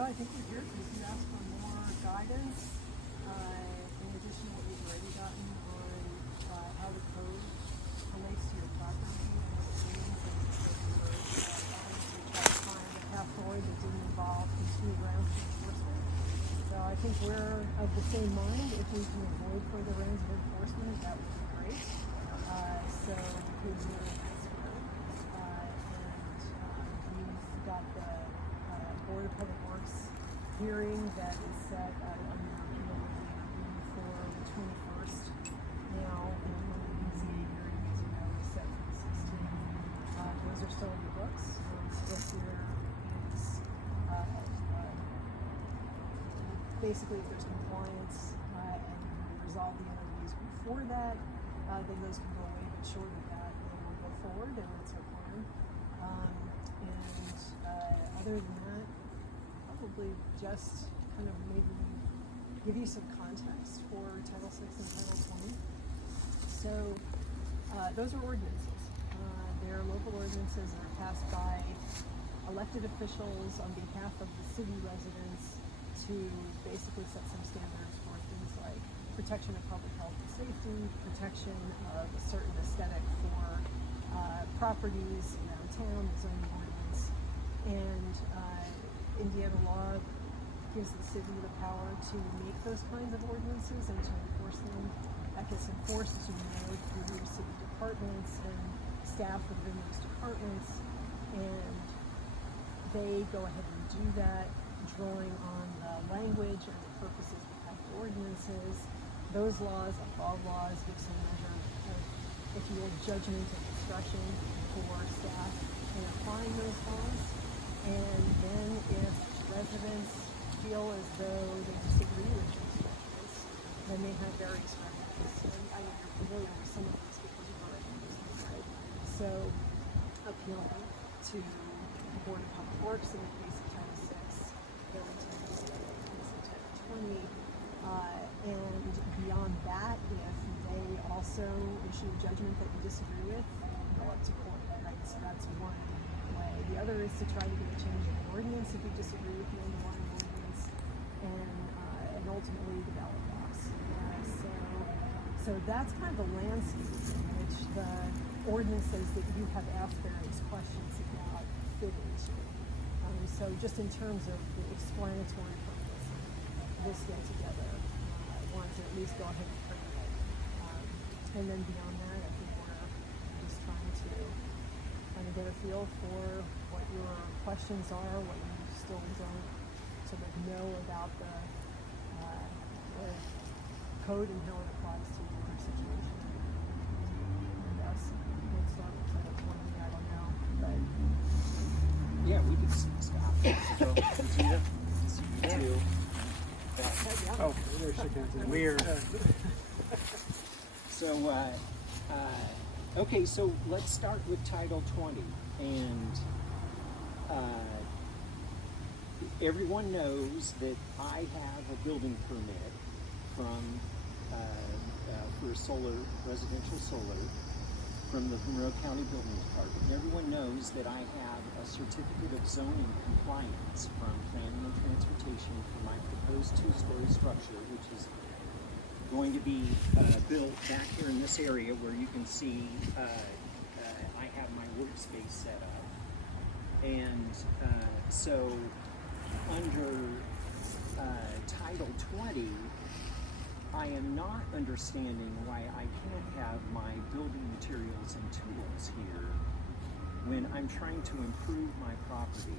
I think we're here because you asked for more guidance, in addition to what you've already gotten on how the code relates to your property and what it means, and that you were obviously trying to find a path forward that didn't involve continued rounds of enforcement. So I think we're of the same mind. If we can avoid further rounds of enforcement, that would be great. So here's your answer. We've got the Board of Public Works hearing that is set on for the 21st now, and the BZA hearing, as you know, is set for the 16th. Those are still in the books. If there is basically, if there's compliance and we resolve the interviews before that, then those can go away. But short of that, they will go forward, and that's our plan. Other than that, probably just kind of maybe give you some context for Title VI and Title 20. So those are ordinances. They're local ordinances that are passed by elected officials on behalf of the city residents to basically set some standards for things like protection of public health and safety, protection of a certain aesthetic for properties around town, the zoning ordinance, and Indiana law gives the city the power to make those kinds of ordinances and to enforce them. That gets enforced, as you know, through city departments and staff within those departments, and they go ahead and do that, drawing on the language and the purposes behind the ordinances. Those laws, like all laws, give some measure of, if you will, judgment and discretion for staff in applying those laws. And then if residents feel as though they disagree with those judgments, then they have various remedies. And I know you're familiar with some of these because you've already used them, right? So appealing to the Board of Public Works in the case of Title VI, Bloomington in the case of Title 20, and beyond that, if they also issue a judgment that you disagree with, go up to court, right? So that's one way. The other is to try to get a change in the ordinance if you disagree with the underlying ordinance, and ultimately the ballot box. So that's kind of the landscape in which the ordinances that you have asked various questions about fit into. So just in terms of the explanatory purpose of this get together, I wanted to at least go ahead and frame it. And then beyond that, I think we're just trying to kind of get a feel for what your questions are, what you still don't sort of know about the code and how it applies to your situation. And us, let's start with Title 20, I don't know, but yeah, we can see stuff. See you too. Oh, there's chickens. Weird. So, okay, so let's start with Title 20. And everyone knows that I have a building permit from for solar, residential solar, from the Monroe County Building Department. And everyone knows that I have a certificate of zoning compliance from Planning and Transportation for my proposed two-story structure, which is going to be built back here in this area where you can see I have my workspace set up. And so under Title 20, I am not understanding why I can't have my building materials and tools here when I'm trying to improve my property.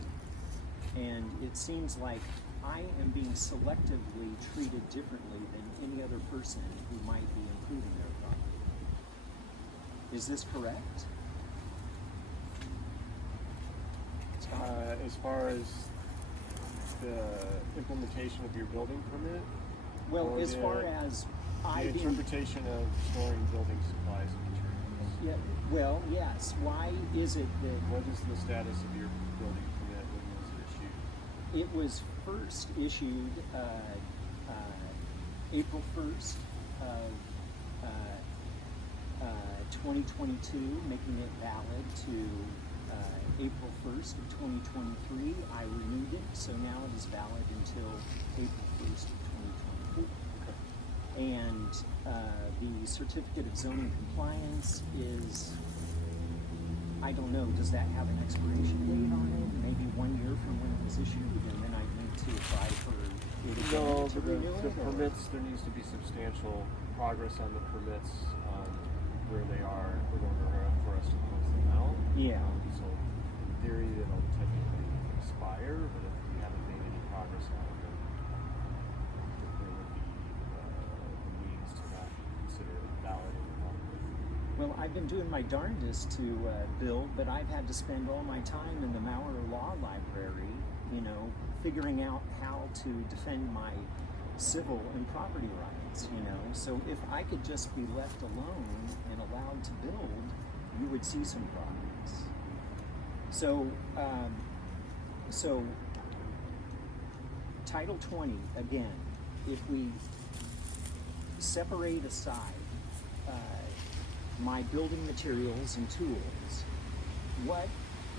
And it seems like I am being selectively treated differently than any other person who might be improving their property. Is this correct? As far as the implementation of your building permit? Well, as far as the interpretation of storing building supplies and materials. Yeah, well, yes. Why is it that... What is the status of your building permit? When was it issued? It was first issued April 1st of 2022, making it valid to April 1st of 2023. I renewed it, so now it is valid until April 1st of 2024. And the certificate of zoning compliance is, I don't know, does that have an expiration date on it? Maybe 1 year from when it was issued, and then I need to apply for it again No, to renew the it? or- permits, there needs to be substantial progress on the permits, where they are in order for us to close them out. Yeah. So in theory, it'll technically expire, but if we haven't made any progress on it, then there would be the means to not consider it valid any longer. Well, I've been doing my darndest to build, but I've had to spend all my time in the Maurer Law Library, figuring out how to defend my civil and property rights, So if I could just be left alone and allowed to build, you would see some progress. So Title 20, again, if we separate aside my building materials and tools, what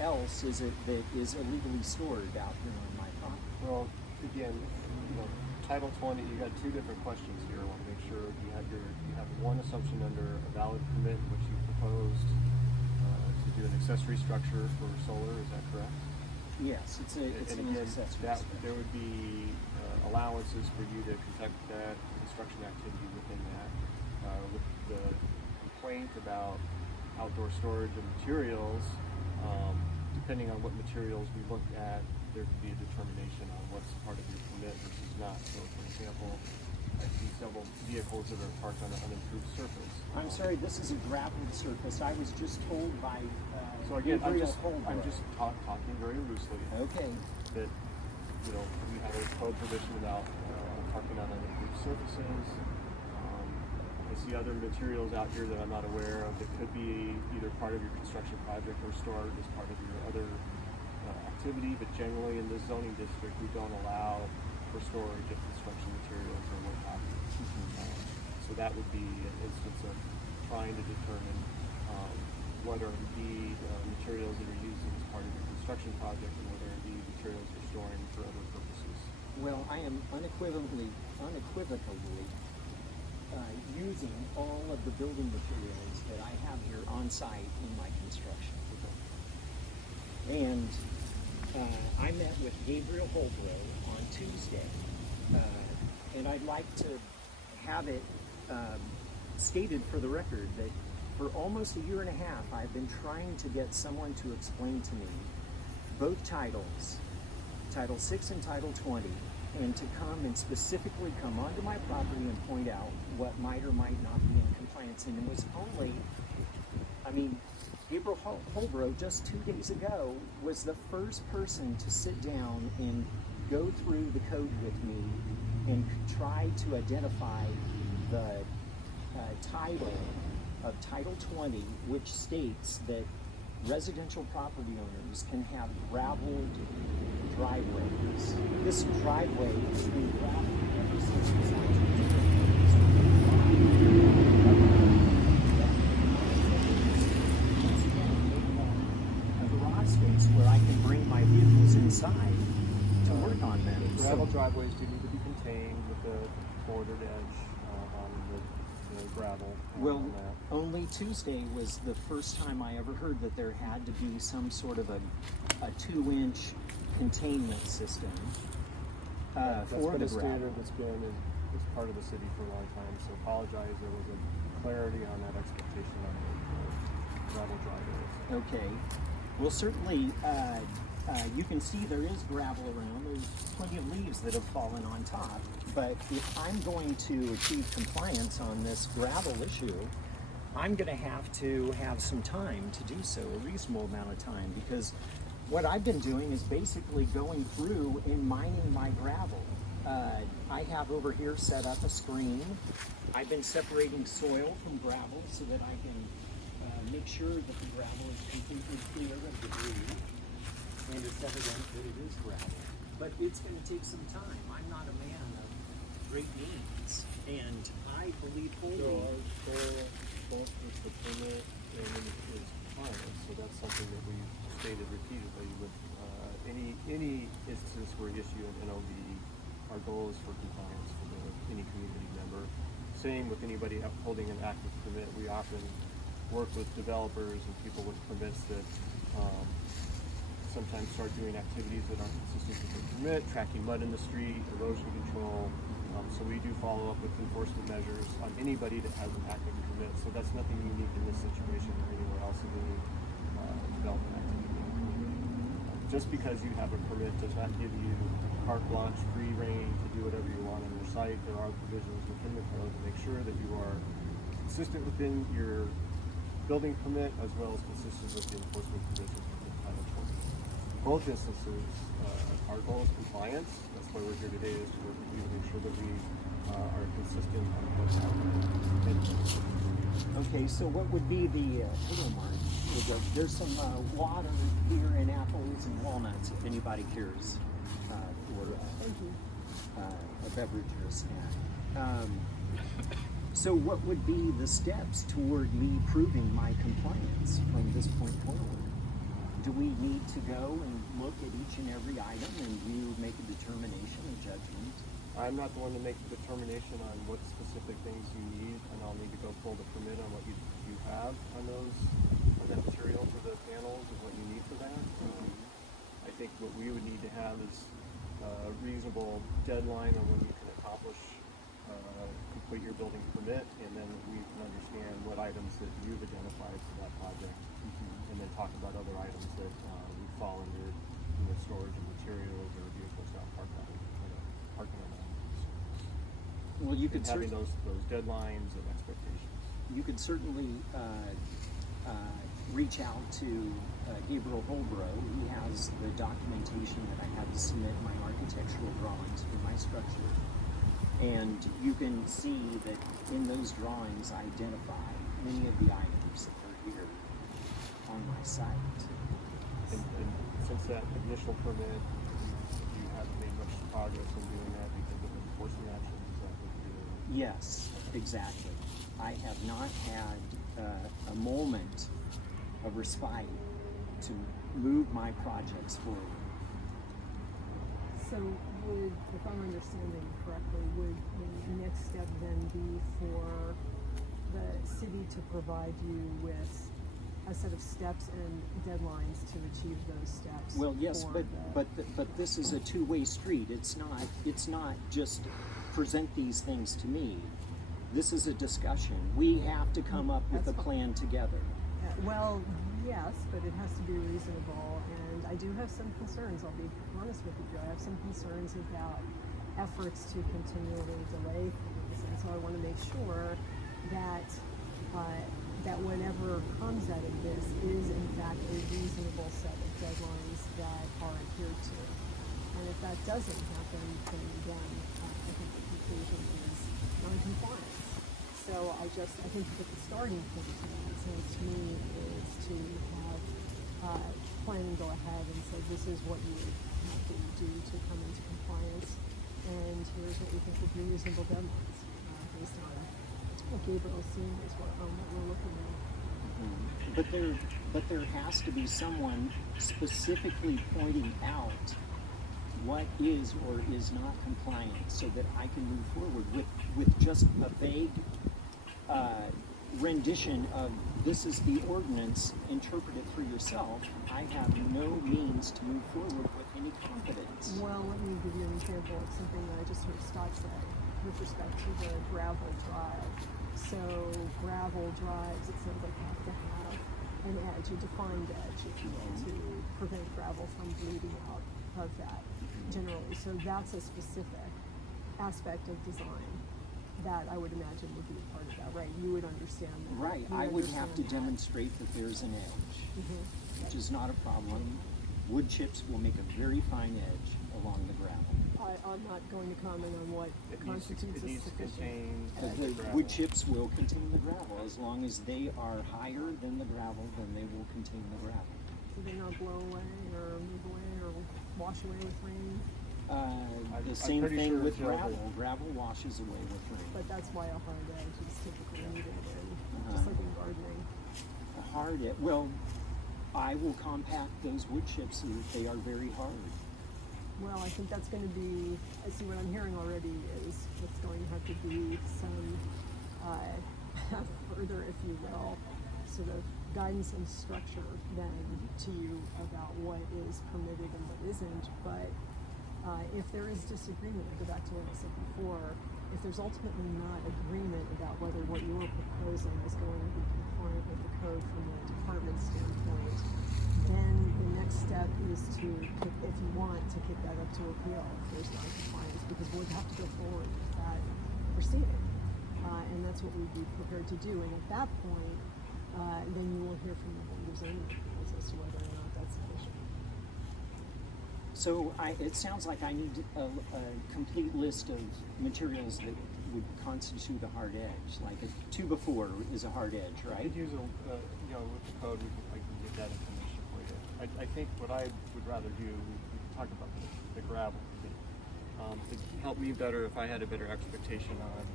else is it that is illegally stored out here on my property? Well, again, Title 20, you got two different questions here. I want to make sure you have one assumption under a valid permit in which you proposed to do an accessory structure for solar. Is that correct? Yes, it's an accessory structure. There would be allowances for you to conduct that construction activity within that. With the complaint about outdoor storage of materials, depending on what materials we looked at, there could be a determination on what's part of your permit versus not. So, for example, I see several vehicles that are parked on an unimproved surface. I'm sorry, this is a graveled surface. I was just told by So again, I'm Gabriel just Holbrook. talking very loosely. Okay. That we have a code provision about parking on unimproved surfaces. I see other materials out here that I'm not aware of that could be either part of your construction project or stored as part of your other activity, but generally in this zoning district we don't allow for storage of construction materials or what have you. So that would be an instance of trying to determine what are indeed materials that are used as part of your construction project and whether indeed materials are storing for other purposes. Well, I am unequivocally using all of the building materials that I have here on site in my construction. And I met with Gabriel Holbrook on Tuesday, and I'd like to have it stated for the record that for almost a year and a half I've been trying to get someone to explain to me both titles, Title 6 and Title 20, and to come and specifically come onto my property and point out what might or might not be in compliance. And it was only, Gabriel Holbrook just 2 days ago was the first person to sit down and go through the code with me and try to identify the title of Title 20, which states that residential property owners can have graveled driveways. This driveway has been graveled ever since it was a garage space where I can bring my vehicles inside to work on them. Gravel driveways do need to be contained with the bordered edge on the gravel. Well, on that. only Tuesday was the first time I ever heard that there had to be some sort of a 2-inch containment system That's for been the a standard gravel. that's been as part of the city for a long time. So apologize, there was a clarity on that expectation on the gravel driveways. Okay. Well, certainly, you can see there is gravel around. There's plenty of leaves that have fallen on top. But if I'm going to achieve compliance on this gravel issue, I'm going to have some time to do so, a reasonable amount of time, because what I've been doing is basically going through and mining my gravel. I have over here set up a screen. I've been separating soil from gravel so that I can make sure that the gravel is completely clear of debris, and it's evident that it is gravel. But it's going to take some time. I'm not a man of great means, and I believe wholly. So our goal, both with the permit and is compliance. So that's something that we've stated repeatedly with any instance where we issue an NOV. Our goal is for compliance for any community member. Same with anybody holding an active permit. We often work with developers and people with permits that sometimes start doing activities that aren't consistent with their permit, tracking mud in the street, erosion control. So we do follow up with enforcement measures on anybody that has an active permit. So that's nothing unique in this situation or anywhere else in any development activity. Just because you have a permit does not give you carte blanche, free reign to do whatever you want on your site. There are provisions within the code to make sure that you are consistent within your building permit as well as consistent with the enforcement provisions within Title 20. Both instances, our goal is compliance. That's why we're here today, is to work with you to make sure that we are consistent on what's happening. Okay, so what would be the hang on, Mark. There's some water here and apples and walnuts if anybody cares for Thank you. a beverage or a snack. So what would be the steps toward me proving my compliance from this point forward? Do we need to go and look at each and every item and you make a determination, a judgment? I'm not the one to make the determination on what specific things you need, and I'll need to go pull the permit on what you have on that material for the panels and what you need for that. I think what we would need to have is a reasonable deadline on when you can complete your building permit, and then we can understand what items that you've identified for that project, and then talk about other items that would fall under storage of materials or vehicles not parked on parking on that. Well, you could having those deadlines and expectations. You could certainly reach out to Gabriel Holbrook. He has the documentation that I have to submit my architectural drawings for my structure. And you can see that in those drawings I identify many of the items that are here on my site. And since that initial permit, you haven't made much progress in doing that because of enforcement actions? Is that what you're... Yes, exactly. I have not had a moment of respite to move my projects forward. So would, if I'm understanding correctly, would the next step then be for the city to provide you with a set of steps and deadlines to achieve those steps? Well, yes, but this is a two-way street. It's not just present these things to me. This is a discussion. We have to come up with a plan together. Well, yes, but it has to be reasonable, and I do have some concerns. I'll be honest with you. I have some concerns about efforts to continually delay things, and so I want to make sure that that whatever comes out of this is in fact a reasonable set of deadlines that are adhered to. And if that doesn't happen, then again, I think the conclusion is non-compliance. So I think that the starting point to that, it sounds to me, is to have planning go ahead and say this is what you would have to do to come into compliance, and here's what we think would be reasonable deadlines based on what Gabriel's seeing is what we're looking at. But there has to be someone specifically pointing out what is or is not compliant so that I can move forward. With just a vague rendition of this is the ordinance, interpret it for yourself, I have no means to move forward with any confidence. Well, let me give you an example of something that I just heard Scott say with respect to the gravel drive. So gravel drives, it sounds like, have to have an edge, a defined edge, if you will, to prevent gravel from bleeding out of that generally. So that's a specific aspect of design that I would imagine would be a part of that, right? You would understand that. Right, I would have to demonstrate that there's an edge, which is not a problem. Wood chips will make a very fine edge along the gravel. I'm not going to comment on what constitutes a sufficient edge. The wood chips will contain the gravel. As long as they are higher than the gravel, then they will contain the gravel. Do they not blow away or move away or wash away with rain? The same thing with gravel. Gravel washes away with rain. But that's why a hard edge is typically needed, and just like in gardening. A hard well, I will compact those wood chips. They are very hard. Well, I think that's going to be, I see what I'm hearing already is it's going to have to be some further, if you will, sort of guidance and structure then to you about what is permitted and what isn't. But if there is disagreement, I go back to what I said before, if there's ultimately not agreement about whether what you're proposing is going to be compliant with the code from the department standpoint, then the next step is to, if you want, to kick that up to appeal if there's non-compliance, because we'll have to go forward with that proceeding. And that's what we'd be prepared to do. And at that point, then you will hear from the Board of Zoning Appeals as to whether or not that's sufficient. So it sounds like I need a complete list of materials that would constitute a hard edge. Like a 2x4 is a hard edge, I right? could use with the code, I can get that information for you. I think what I would rather do, we can talk about the gravel. To help me better, if I had a better expectation on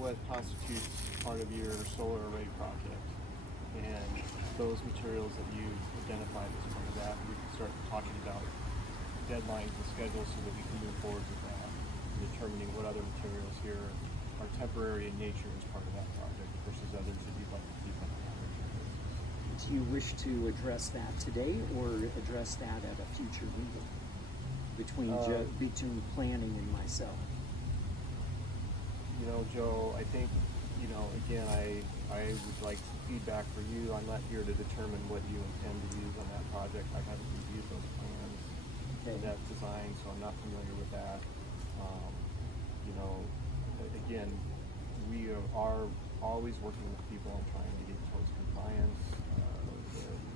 what constitutes part of your solar array project, and those materials that you identified as part of that, we can start talking about deadlines and schedules so that we can move forward with that, determining what other materials here are temporary in nature as part of that project versus others that you'd like to keep on the project. Do you wish to address that today or address that at a future meeting between planning and myself? You know, Joe, I think, again, I would like feedback for you. I'm not here to determine what you intend to use on that project. I haven't reviewed those plans, that design, so I'm not familiar with that. Again, we are always working with people and trying to get towards compliance.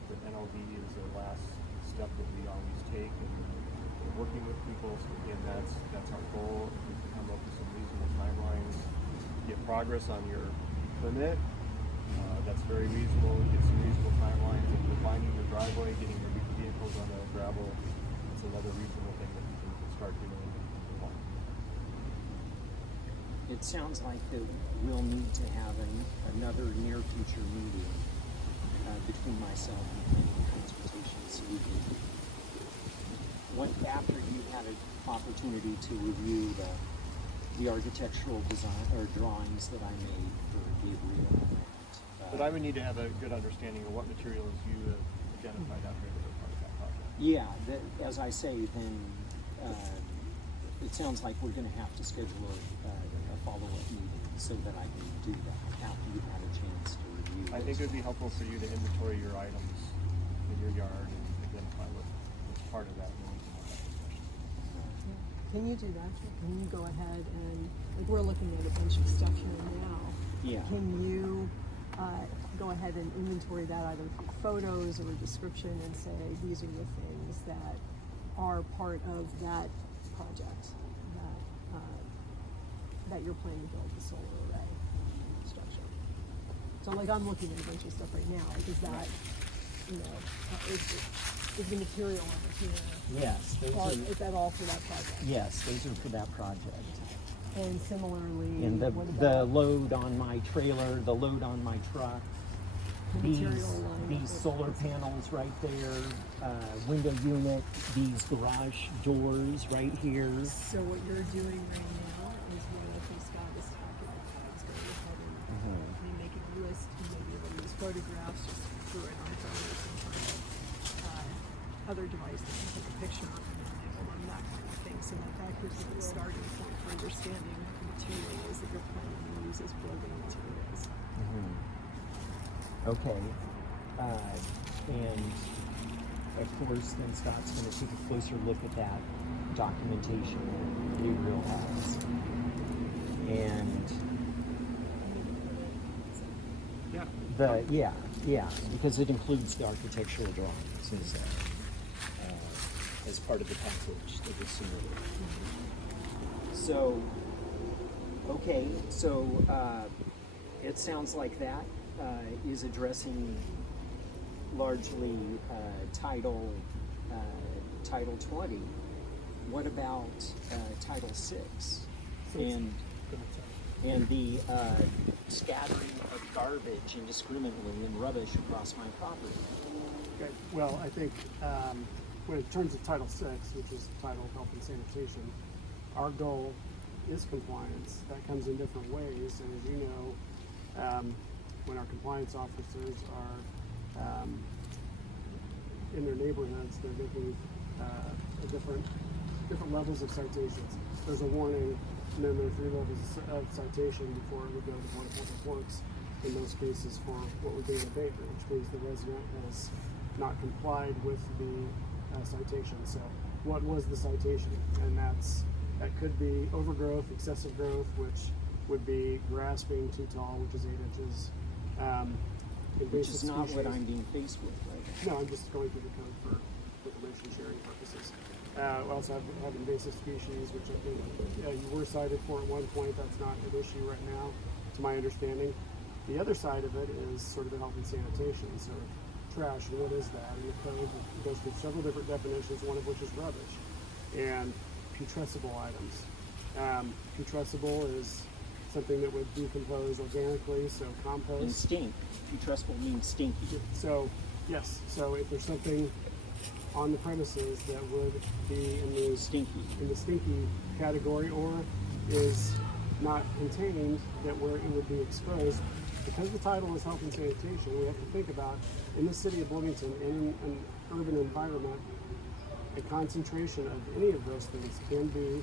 The NOV is the last step that we always take, and we're working with people. So again, that's our goal. If we can come up with some reasonable timelines, get progress on your permit. That's very reasonable. Get some reasonable timelines. If you're finding your driveway, getting your vehicles on the gravel, it's another reasonable thing that we can start doing. It sounds like that we'll need to have another near future meeting between myself and planning and transportation so we can, after you've had an opportunity to review the architectural design or drawings that I made for Gabriel and that. But I would need to have a good understanding of what materials you have identified out here that are part of that project. Yeah, as I say, then it sounds like we're going to have to schedule a follow-up meeting so that I can do that after you've had a chance to review. I think it would be helpful for you to inventory your items in your yard and identify what's part of that. And then we can have that discussion. Can you do that? Can you go ahead and, like, we're looking at a bunch of stuff here now. Yeah. Can you go ahead and inventory that either through photos or a description and say these are the things that are part of that project that you're planning to build the solar array structure? So, like, I'm looking at a bunch of stuff right now. Like, is that, is the material over here? Yes, Is that all for that project? Yes, those are for that project. And similarly, And the load on my trailer, the load on my truck, these solar panels right there, window unit, these garage doors right here. So what you're doing right now is what I think Scott is talking about. Is going ahead and making a list, and maybe able to use photographs just through it on phone or some kind of other device that can take a picture on that kind of thing, so that gives you a starting point for understanding what the material is that you're planning to use as building materials. Okay. And of course, then Scott's going to take a closer look at that documentation that Gabriel has. And because it includes the architectural drawings as part of the package that was submitted. So, okay, so it sounds like that is addressing largely Title 20. What about Title 6? And the scattering of garbage indiscriminately and rubbish across my property. Okay. Well, I think when in terms of Title VI, which is titled Health and Sanitation, our goal is compliance. That comes in different ways, and as you know, when our compliance officers are in their neighborhoods, they're making different levels of citations. There's a warning, and then there are 3 levels of citation before it would go to Board of Public Works in those cases for what would be an abatement, which means the resident has not complied with the citation. So what was the citation? And that could be overgrowth, excessive growth, which would be grass being too tall, which is 8 inches. Which is not species. what I'm being faced with right now. No, I'm just going through the code for information sharing purposes. We also have invasive species, which I think you were cited for at one point. That's not an issue right now, to my understanding. The other side of it is sort of the health and sanitation, sort of trash, and what is that? And the code goes through several different definitions, one of which is rubbish, and putrescible items. Putrescible is something that would decompose organically, so compost. And stink. Putrescible means stinky. So, yes. So if there's something on the premises that would be in the stinky category, or is not contained, that where it would be exposed, because the title is health and sanitation, we have to think about, in the city of Bloomington, in an urban environment, a concentration of any of those things can be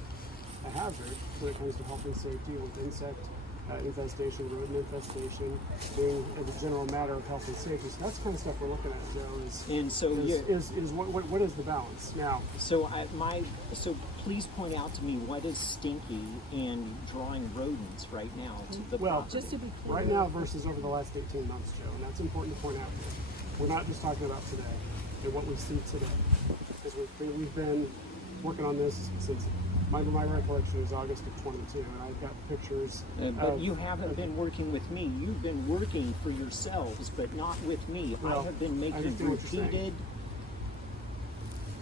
a hazard when it comes to health and safety, with insect infestation, rodent infestation, being as a general matter of health and safety. So that's the kind of stuff we're looking at, Joe. And so What is the balance now? So please point out to me what is stinky and drawing rodents right now to the property. Just to be clear, Right now versus over the last 18 months, Joe, and that's important to point out here. We're not just talking about today and what we see today, because we've been working on this since my recollection is August of 22, and I've got pictures. But you haven't been working with me. You've been working for yourselves, but not with me. Well, I have been I making understand what you're repeated,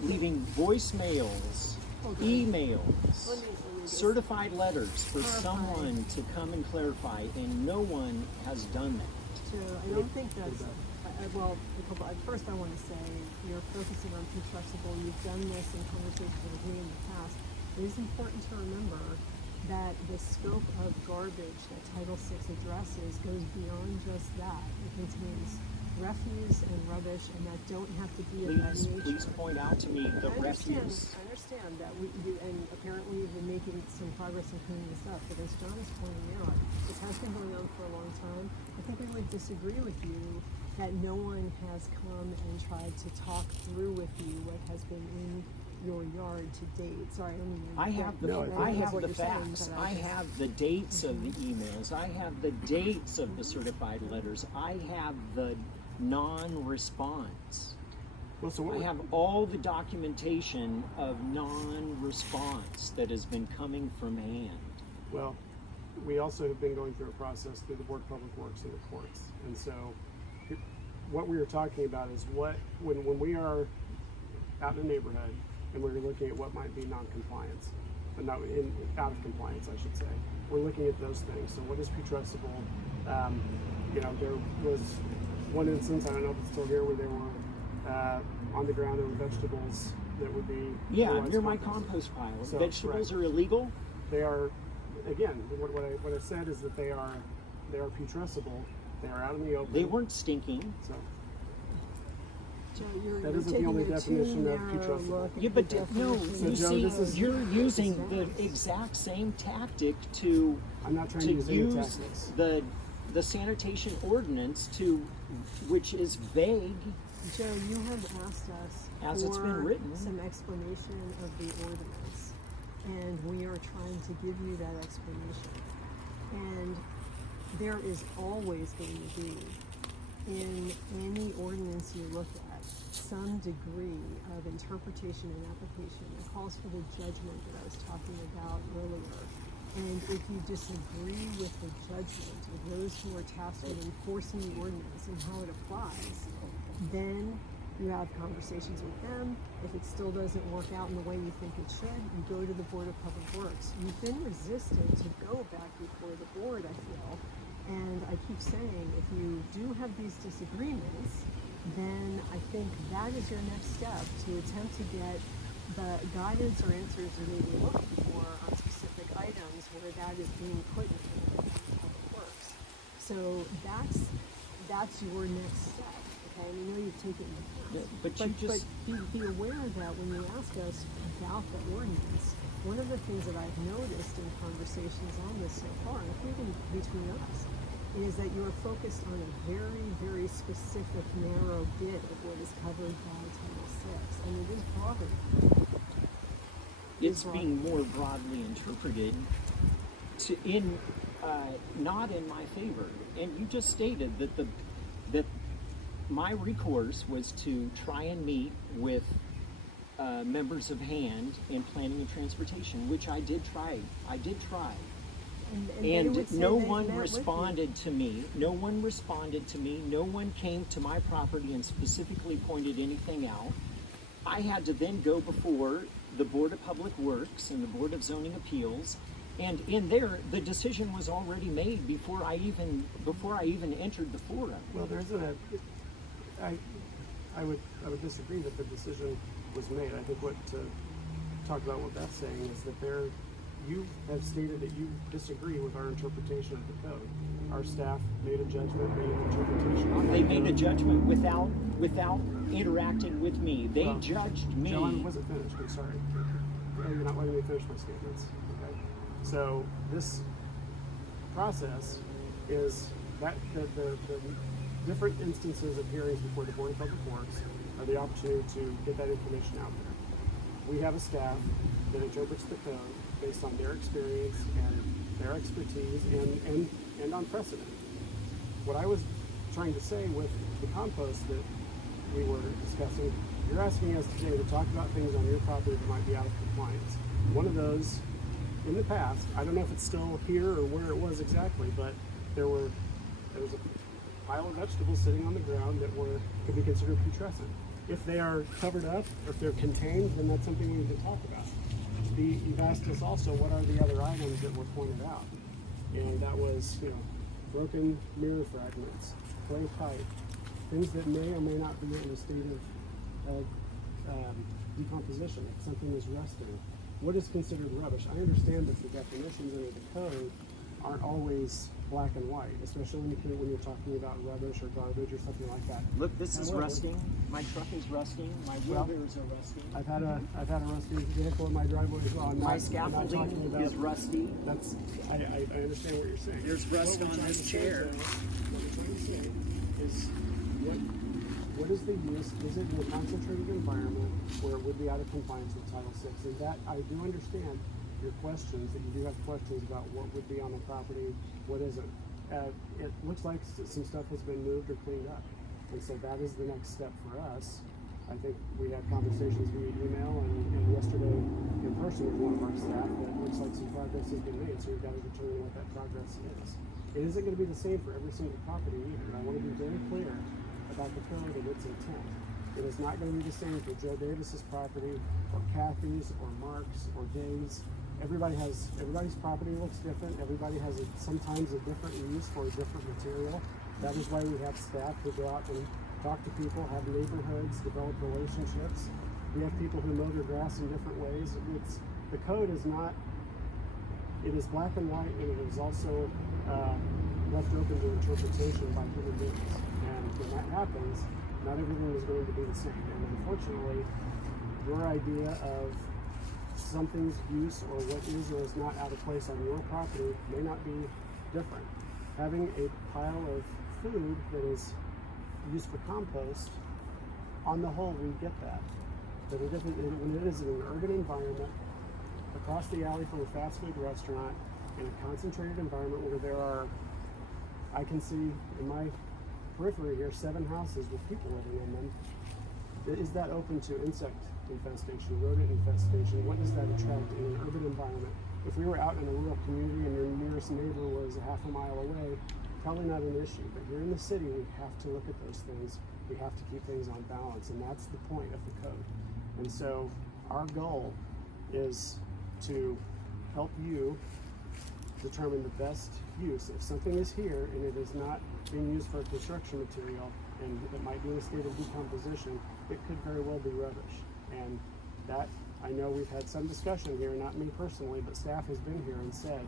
leaving voicemails, emails, certified letters for someone to come and clarify, and no one has done that. So I don't think that's, first I want to say, you're focusing on putrescible. You've done this in conversation with me in the past. It is important to remember that the scope of garbage that Title VI addresses goes beyond just that. It contains refuse and rubbish, and that don't have to be of that nature. Please point out to me the refuse. I understand that and apparently you've been making some progress in cleaning this up, but as John is pointing out, this has been going on for a long time. I think we would disagree with you that no one has come and tried to talk through with you what has been in your yard to date. Sorry, I have the facts. I have the dates of the emails. I have the dates of the certified letters. I have the non-response. Well, I have all the documentation of non-response that has been coming from hand. Well, we also have been going through a process through the Board of Public Works and the courts, and so what we are talking about is when we are out in a neighborhood and we're looking at what might be non-compliance, but not out of compliance, I should say. We're looking at those things. So what is putrescible? There was one instance, I don't know if it's still here, where they were on the ground. There were vegetables that would be near my compost pile. So, vegetables right. are illegal. They are, again, what I said is that they are putrescible. They are out in the open. They weren't stinking. So. Joe, That isn't the only definition of putrescible. Yeah, but no, So, Joe, you're using the exact same tactic to I'm not trying to use any tactics. the sanitation ordinance which is vague. Joe, you have asked us As it's been written. some explanation of the ordinance, and we are trying to give you that explanation. And there is always going to be, in any ordinance you look at, some degree of interpretation and application that calls for the judgment that I was talking about earlier. And if you disagree with the judgment of those who are tasked with enforcing the ordinance and how it applies, then you have conversations with them. If it still doesn't work out in the way you think it should, you go to the Board of Public Works. You've been resistant to go back before the board, I feel, And I keep saying, if you do have these disagreements, then I think that is your next step to attempt to get the guidance or answers you may be looking for on specific items where that is being put into the public works. So that's your next step. Okay, and I know you've taken the past. Yeah, but you just be aware that when you ask us about the ordinance, one of the things that I've noticed in conversations on this so far, including between us, is that you are focused on a very, very specific, narrow bit of what is covered by Title VI, and it is broader. it's being more broadly interpreted not in my favor. And you just stated that my recourse was to try and meet with members of HAND in planning and transportation, which I did try. And they would say no they've one met with you. responded to me. No one responded to me. No one came to my property and specifically pointed anything out. I had to then go before the Board of Public Works and the Board of Zoning Appeals, and in there, the decision was already made before I even entered the forum. Well, there isn't I would disagree that the decision was made. I think to talk about what Beth's saying is that you have stated that you disagree with our interpretation of the code. Our staff made a judgment, made an interpretation on that. They made a judgment without interacting with me. They judged me. Joe, I wasn't finished. I'm sorry. You're not letting me finish my statements. Okay. So this process is that the different instances of hearings before the Board of Public Works are the opportunity to get that information out there. We have a staff that interprets the code based on their experience and their expertise and on precedent. What I was trying to say with the compost that we were discussing, you're asking us today to talk about things on your property that might be out of compliance. One of those, in the past, I don't know if it's still here or where it was exactly, but there was a pile of vegetables sitting on the ground that could be considered putrescent. If they are covered up or if they're contained, then that's something we need to talk about. You've asked us also what are the other items that were pointed out, and that was broken mirror fragments, clay pipe, things that may or may not be in a state of decomposition. If something is rusting, what is considered rubbish? I understand that the definitions under the code aren't always black and white, especially when you're talking about rubbish or garbage or something like that. Look, this is However, rusting. My truck is rusting. My wheel bearers are rusting. I've had a rusty vehicle in my driveway as well. My scaffolding is rusty. I understand what you're saying. There's rust What we're on trying this to say, chair. though, what we're trying to say is what is the use? Is it in a concentrated environment where it would be out of compliance with Title VI? And that I do understand your questions, that you do have questions about what would be on the property, what isn't. It looks like some stuff has been moved or cleaned up. And so that is the next step for us. I think we had conversations via email and yesterday in person with one of our staff that it looks like some progress has been made, so we've got to determine what that progress is. It isn't going to be the same for every single property either. And I want to be very clear about the code and its intent. It is not going to be the same for Joe Davis's property or Kathy's or Mark's or Dave's. Everybody's property looks different. Everybody has sometimes a different use for a different material. That is why we have staff who go out and talk to people, have neighborhoods, develop relationships. We have people who mow their grass in different ways. The code is not, it is black and white, and it is also left open to interpretation by human beings. And when that happens, not everything is going to be the same. And unfortunately, your idea of something's use or what is or is not out of place on your property may not be different. Having a pile of food that is used for compost, on the whole, we get that. But when it is in an urban environment, across the alley from a fast food restaurant, in a concentrated environment where there are, I can see in my periphery here, 7 houses with people living in them. Is that open to insect infestation, rodent infestation? What does that attract in an urban environment? If we were out in a rural community and your nearest neighbor was a half a mile away, probably not an issue. But here in the city, we have to look at those things. We have to keep things on balance, and that's the point of the code. And so our goal is to help you determine the best use. If something is here and it is not being used for construction material and it might be in a state of decomposition, it could very well be rubbish. And that, I know we've had some discussion here, not me personally, but staff has been here and said,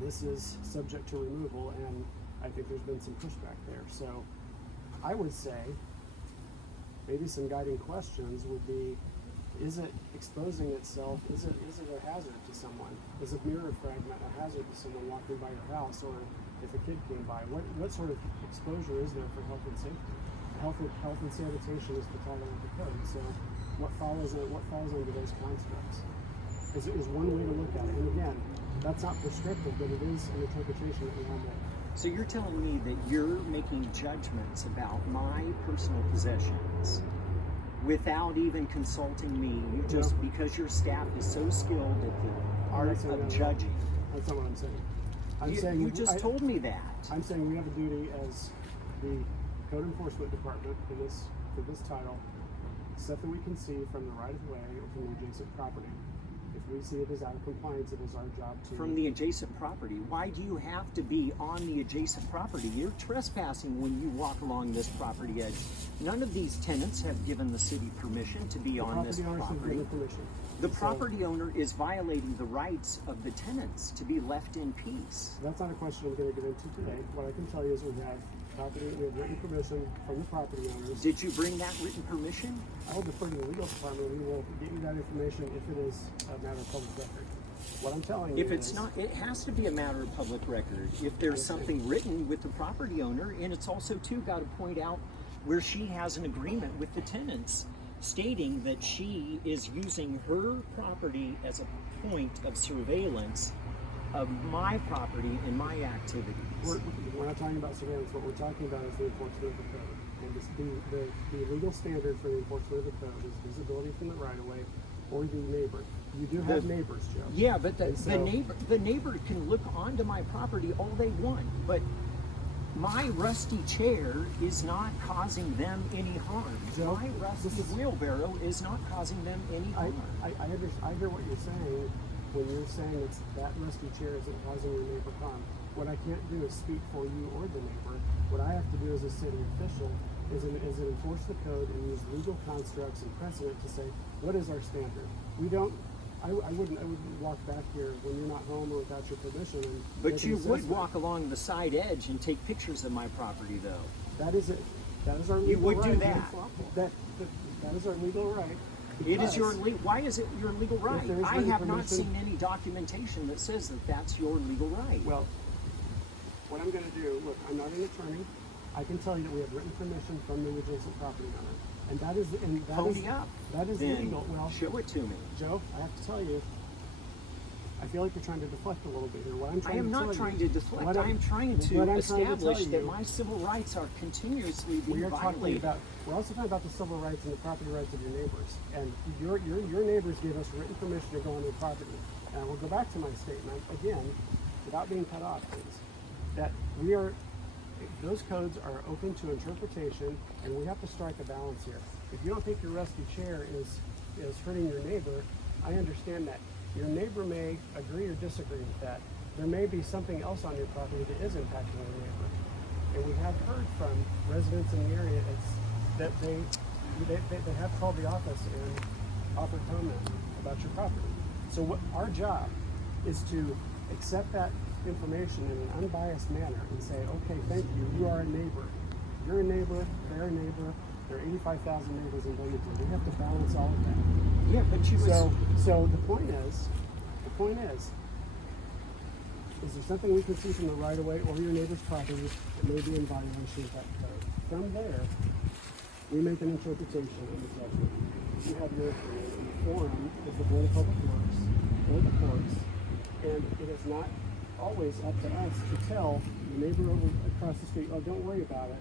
this is subject to removal, and I think there's been some pushback there. So I would say maybe some guiding questions would be, is it exposing itself? Is it a hazard to someone? Is a mirror fragment a hazard to someone walking by your house, or if a kid came by? What sort of exposure is there for health and safety? Health and sanitation is the title of the code. So what falls under those constructs is one way to look at it. And again, that's not prescriptive, but it is an interpretation that we all make. So you're telling me that you're making judgments about my personal possessions without even consulting me, you just, No. because your staff is so skilled at the art not saying of that. judging. That's not what I'm saying. I'm You, saying you just told me that. I'm saying we have a duty as the code enforcement department for this title, stuff that we can see from the right of way or from the adjacent property. If we see it as out of compliance, it is our job to. From the adjacent property. Why do you have to be on the adjacent property? You're trespassing when you walk along this property edge. None of these tenants have given the city permission to be on this property owners have property. given permission. The So, property owner is violating the rights of the tenants to be left in peace. that's not a question I'm going to get into today. What I can tell you is we have written permission from the property owners. Did you bring that written permission? I will defer to the legal department. We will get you that information if it is a matter of public record. What I'm telling you If it's is, not, it has to be a matter of public record. If there's something written with the property owner, and it's also too got to point out where she has an agreement with the tenants stating that she is using her property as a point of surveillance of my property and my activities. we're not talking about surveillance. What we're talking about is the enforcement of the code. And the legal standard for the enforcement of the code is visibility from the right of way or the neighbor. You do have neighbors, Joe. Yeah, but And so- the neighbor can look onto my property all they want, but my rusty chair is not causing them any harm. Joe, My rusty this is- wheelbarrow is not causing them any I harm. I hear what you're saying when you're saying it's that rusty chair isn't causing your neighbor harm. What I can't do is speak for you or the neighbor. What I have to do as a city official is enforce the code and use legal constructs and precedent to say, what is our standard? We don't, I wouldn't walk back here when you're not home or without your permission. And But make an you would assessment. walk along the side edge and take pictures of my property, though. That is it. That is our legal You would right. do that. That is our legal right. It is your because why is it your legal right? there is I written have not permission- seen any documentation that says that that's your legal right. Well, what I'm going to do, look, I'm not an attorney. I can tell you that we have written permission from the adjacent property owner, and that is Pony up. That is Then legal. Well, show it to me. Joe, I have to tell you, I feel like you're trying to deflect a little bit here. What I'm I trying am to not tell trying you, to deflect. what I am trying what to I'm trying establish tell that you- my civil rights are continuously being we're talking violated. about. We're also talking about the civil rights and the property rights of your neighbors. And your neighbors gave us written permission to go on their property. And I will go back to my statement again, without being cut off, please. That those codes are open to interpretation, and we have to strike a balance here. If you don't think your rusty chair is hurting your neighbor, I understand that. Your neighbor may agree or disagree with that. There may be something else on your property that is impacting your neighbor. And we have heard from residents in the area that they have called the office and offered comment about your property. So what our job is to accept that information in an unbiased manner and say, okay, thank you, you are a neighbor. You're a neighbor, they're a neighbor, there are 85,000 neighbors in Bloomington. We have to balance all of that. Yeah, but you So the point is, there something we can see from the right of way or your neighbor's property that may be in violation of that code? From there, we make an interpretation of the judgment. You have your opinion in the forum of the Board of Public Works or the courts, and it is not always up to us to tell the neighbor over across the street, oh, don't worry about it.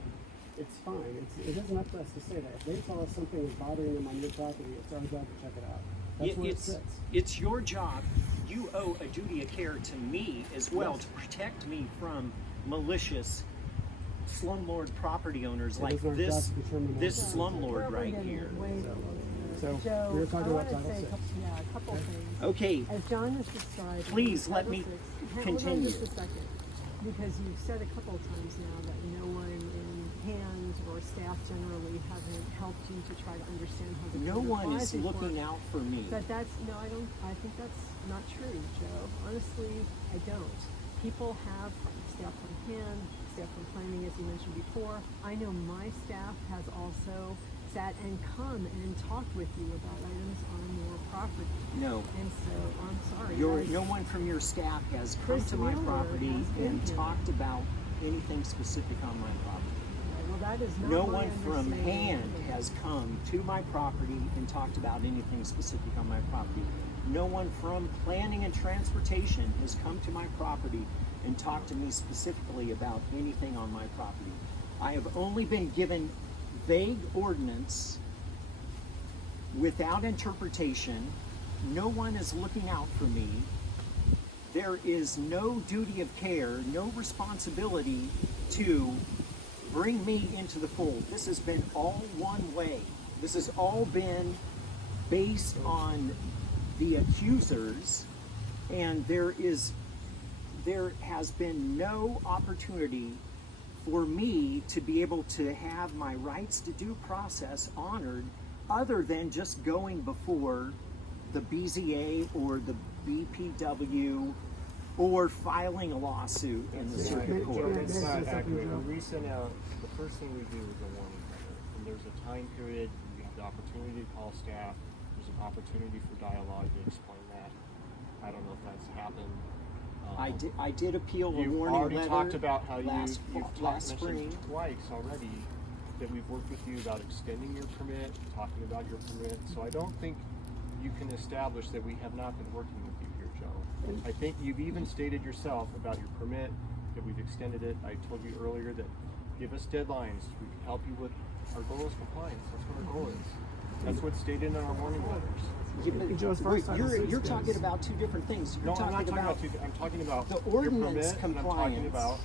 It's fine. It isn't up to us to say that. If they tell us something is bothering them on your property, it's our job to check it out. That's where it sits. It's your job. You owe a duty of care to me as well Yes. to protect me from malicious slumlord property owners It like is our this job to determine this what- slumlord right here. So Joe, we were talking I about want to Title say VI. a couple things. Okay, As John has described, Please let Title me VI, continue. Hold on just a second, because you've said a couple of times now that no one in hand or staff generally haven't helped you to try to understand how the no code one applies is before. looking out for me. But that's, no, I think that's not true, Joe. Honestly, I don't. People have staff from hand, staff from planning, as you mentioned before. I know my staff has also sat and come and talked with you about items on your property. No, And so, I'm sorry. no one from your staff has come Chris to my Mueller property has been and here. talked about anything specific on my property. Well, that is not No my one from understanding hand either. has come to my property and talked about anything specific on my property. No one from planning and transportation has come to my property and talked to me specifically about anything on my property. I have only been given vague ordinance without interpretation. No one is looking out for me. There is no duty of care, no responsibility to bring me into the fold. This has been all one way. This has all been based on the accusers, and there has been no opportunity for me to be able to have my rights to due process honored other than just going before the BZA or the BPW or filing a lawsuit in the circuit court. It's May I say not something, accurate. Joe? When we send out, the first thing we do is a warning letter. And there's a time period, you have the opportunity to call staff, there's an opportunity for dialogue to explain that. I don't know if that's happened. I did appeal a You've warning already letter talked about how last mentioned spring. twice already that we've worked with you about extending your permit, talking about your permit. So I don't think you can establish that we have not been working with you here, Joe. I think you've even stated yourself about your permit, that we've extended it. I told you earlier that give us deadlines. We can help you with our goal is compliance. That's what our goal is. That's what's stated in our warning letters. Yeah, but Joe, as far as Title VI you're goes- talking about two different things. You're No, I'm not talking about I'm talking about the your ordinance permit, and I'm talking compliance. about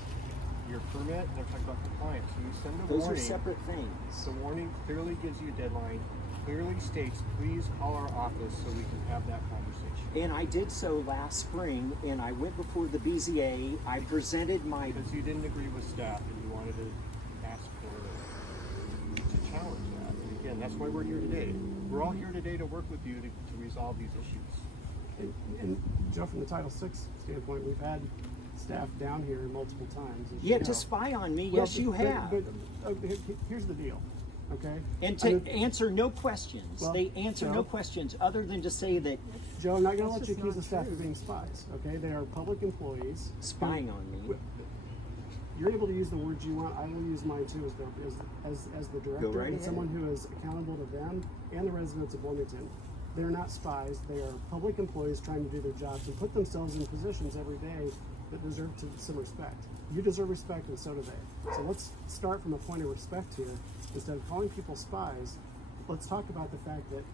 your permit, and I'm talking about compliance. When you send a Those warning, are separate things. the warning clearly gives you a deadline, clearly states, please call our office so we can have that conversation. And I did so last spring, and I went before the BZA. I presented my Because you didn't agree with staff and you wanted to ask to challenge that. And again, that's why we're here today. We're all here today to work with you to resolve these issues. And Joe, from the Title VI standpoint, we've had staff down here multiple times. as you yeah know. to spy on me. Well, Yes, you have. But here's the deal, okay? And I to mean, answer no questions. Well, They answer Joe- no questions other than to say that Joe, I'm not going to That's let you just accuse the not staff true. of being spies, okay? They are public employees. spying on me. You're able to use the words you want. I will use mine too as the director right and ahead. someone who is accountable to them and the residents of Bloomington. They're not spies. They are public employees trying to do their jobs and put themselves in positions every day that deserve some respect. You deserve respect, and so do they. So let's start from a point of respect here. Instead of calling people spies, let's talk about the fact that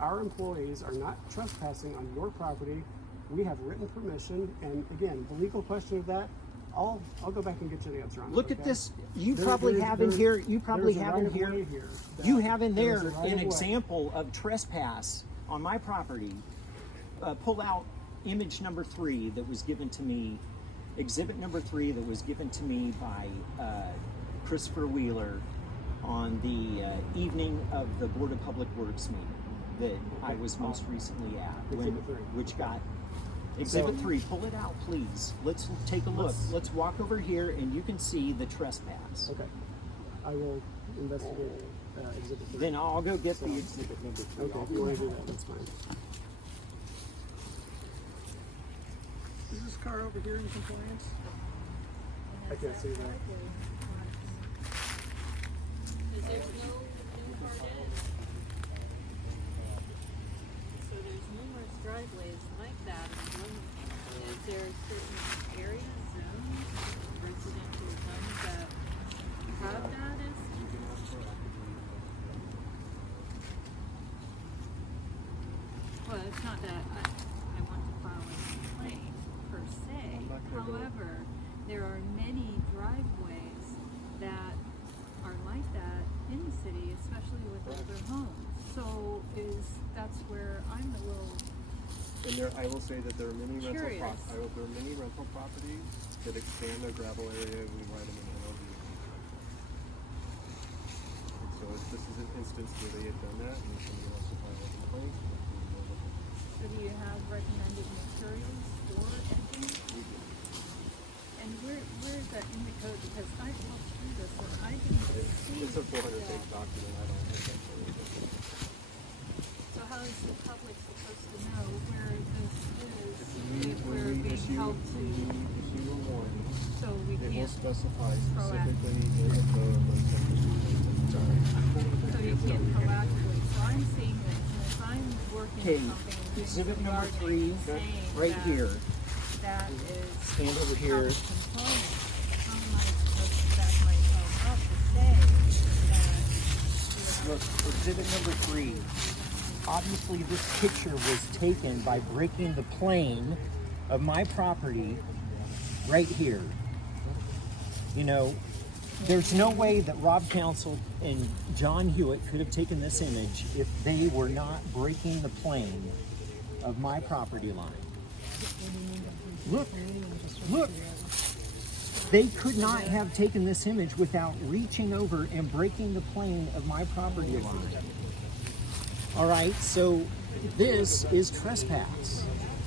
our employees are not trespassing on your property. We have written permission, and again, the legal question of that, I'll go back and get you the answer on it. Look at okay? this. You There- probably there- have in there- here. You probably there's a have in right of here. way here that- You have in there's there a right an of way. example of trespass on my property. Pull out image number 3 that was given to me, exhibit number 3 that was given to me by Christopher Wheeler on the evening of the Board of Public Works meeting that I was most recently at. Exhibit 3. Which got exhibit So- 3. Pull it out, please. Let's take a look. Let's- Let's walk over here and you can see the trespass. Okay. I will investigate exhibit 3. Then I'll go get the exhibit number 3. Okay, if you want to do that, that's fine. Is this car over here in compliance? I can't see that. Because there's no part in. So there's numerous driveways like that in Bloomington. Is there certain areas, zones, residential zones that have that as? Well, it's not that I want to file a complaint per se. I'm not gonna go- However, there are many driveways that are like that in the city, especially with older homes. So that's where I'm a little, And I will say that there are many Curious. rental properties that expand their gravel area and we write them in NOV. And so this is an instance where they had done that and somebody wants to file a complaint. so do you have recommended materials for anything? And where is that in the code? Because I looked through this and I didn't see. It's a 400 that. page document. I don't think that's really good. So how is the public supposed to know where this is if When we're we being issue held to? a warning, So we it will can't, specify proactive. specifically in the code when something is done. so you can't proactively. So I'm seeing this and if I'm working Okay, on something. and exhibit doing number gardening 3, and saying right that here. That is. Stand over here. public component. How am I supposed to back myself up to say that? Look, exhibit number 3. Obviously, this picture was taken by breaking the plane of my property right here. You know, there's no way that Rob Council and John Hewitt could have taken this image if they were not breaking the plane of my property line. Look, look. They could not have taken this image without reaching over and breaking the plane of my property line. All right, so this is trespass.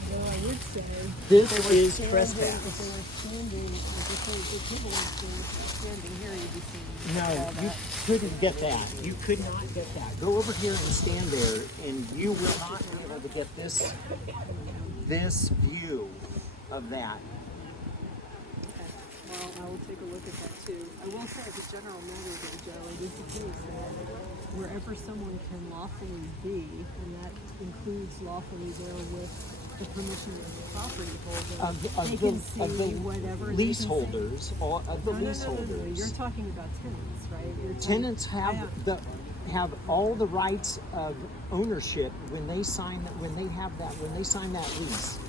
Well, I would say. This if they were is standing- trespass. If they were standing, if people were standing here, you'd be seeing No, all you that. couldn't get that. You could not get that. Go over here and stand there, and you will not be able to get this view of that. Well, I will take a look at that too. I will say, as a general matter, though, Joe, it is the case that wherever someone can lawfully be, and that includes lawfully there with the permission of the property holder, they can see whatever they can see. leaseholders, all of the No, leaseholders. You're talking about tenants, right? Tenants have all the rights of ownership when they sign when they sign that lease.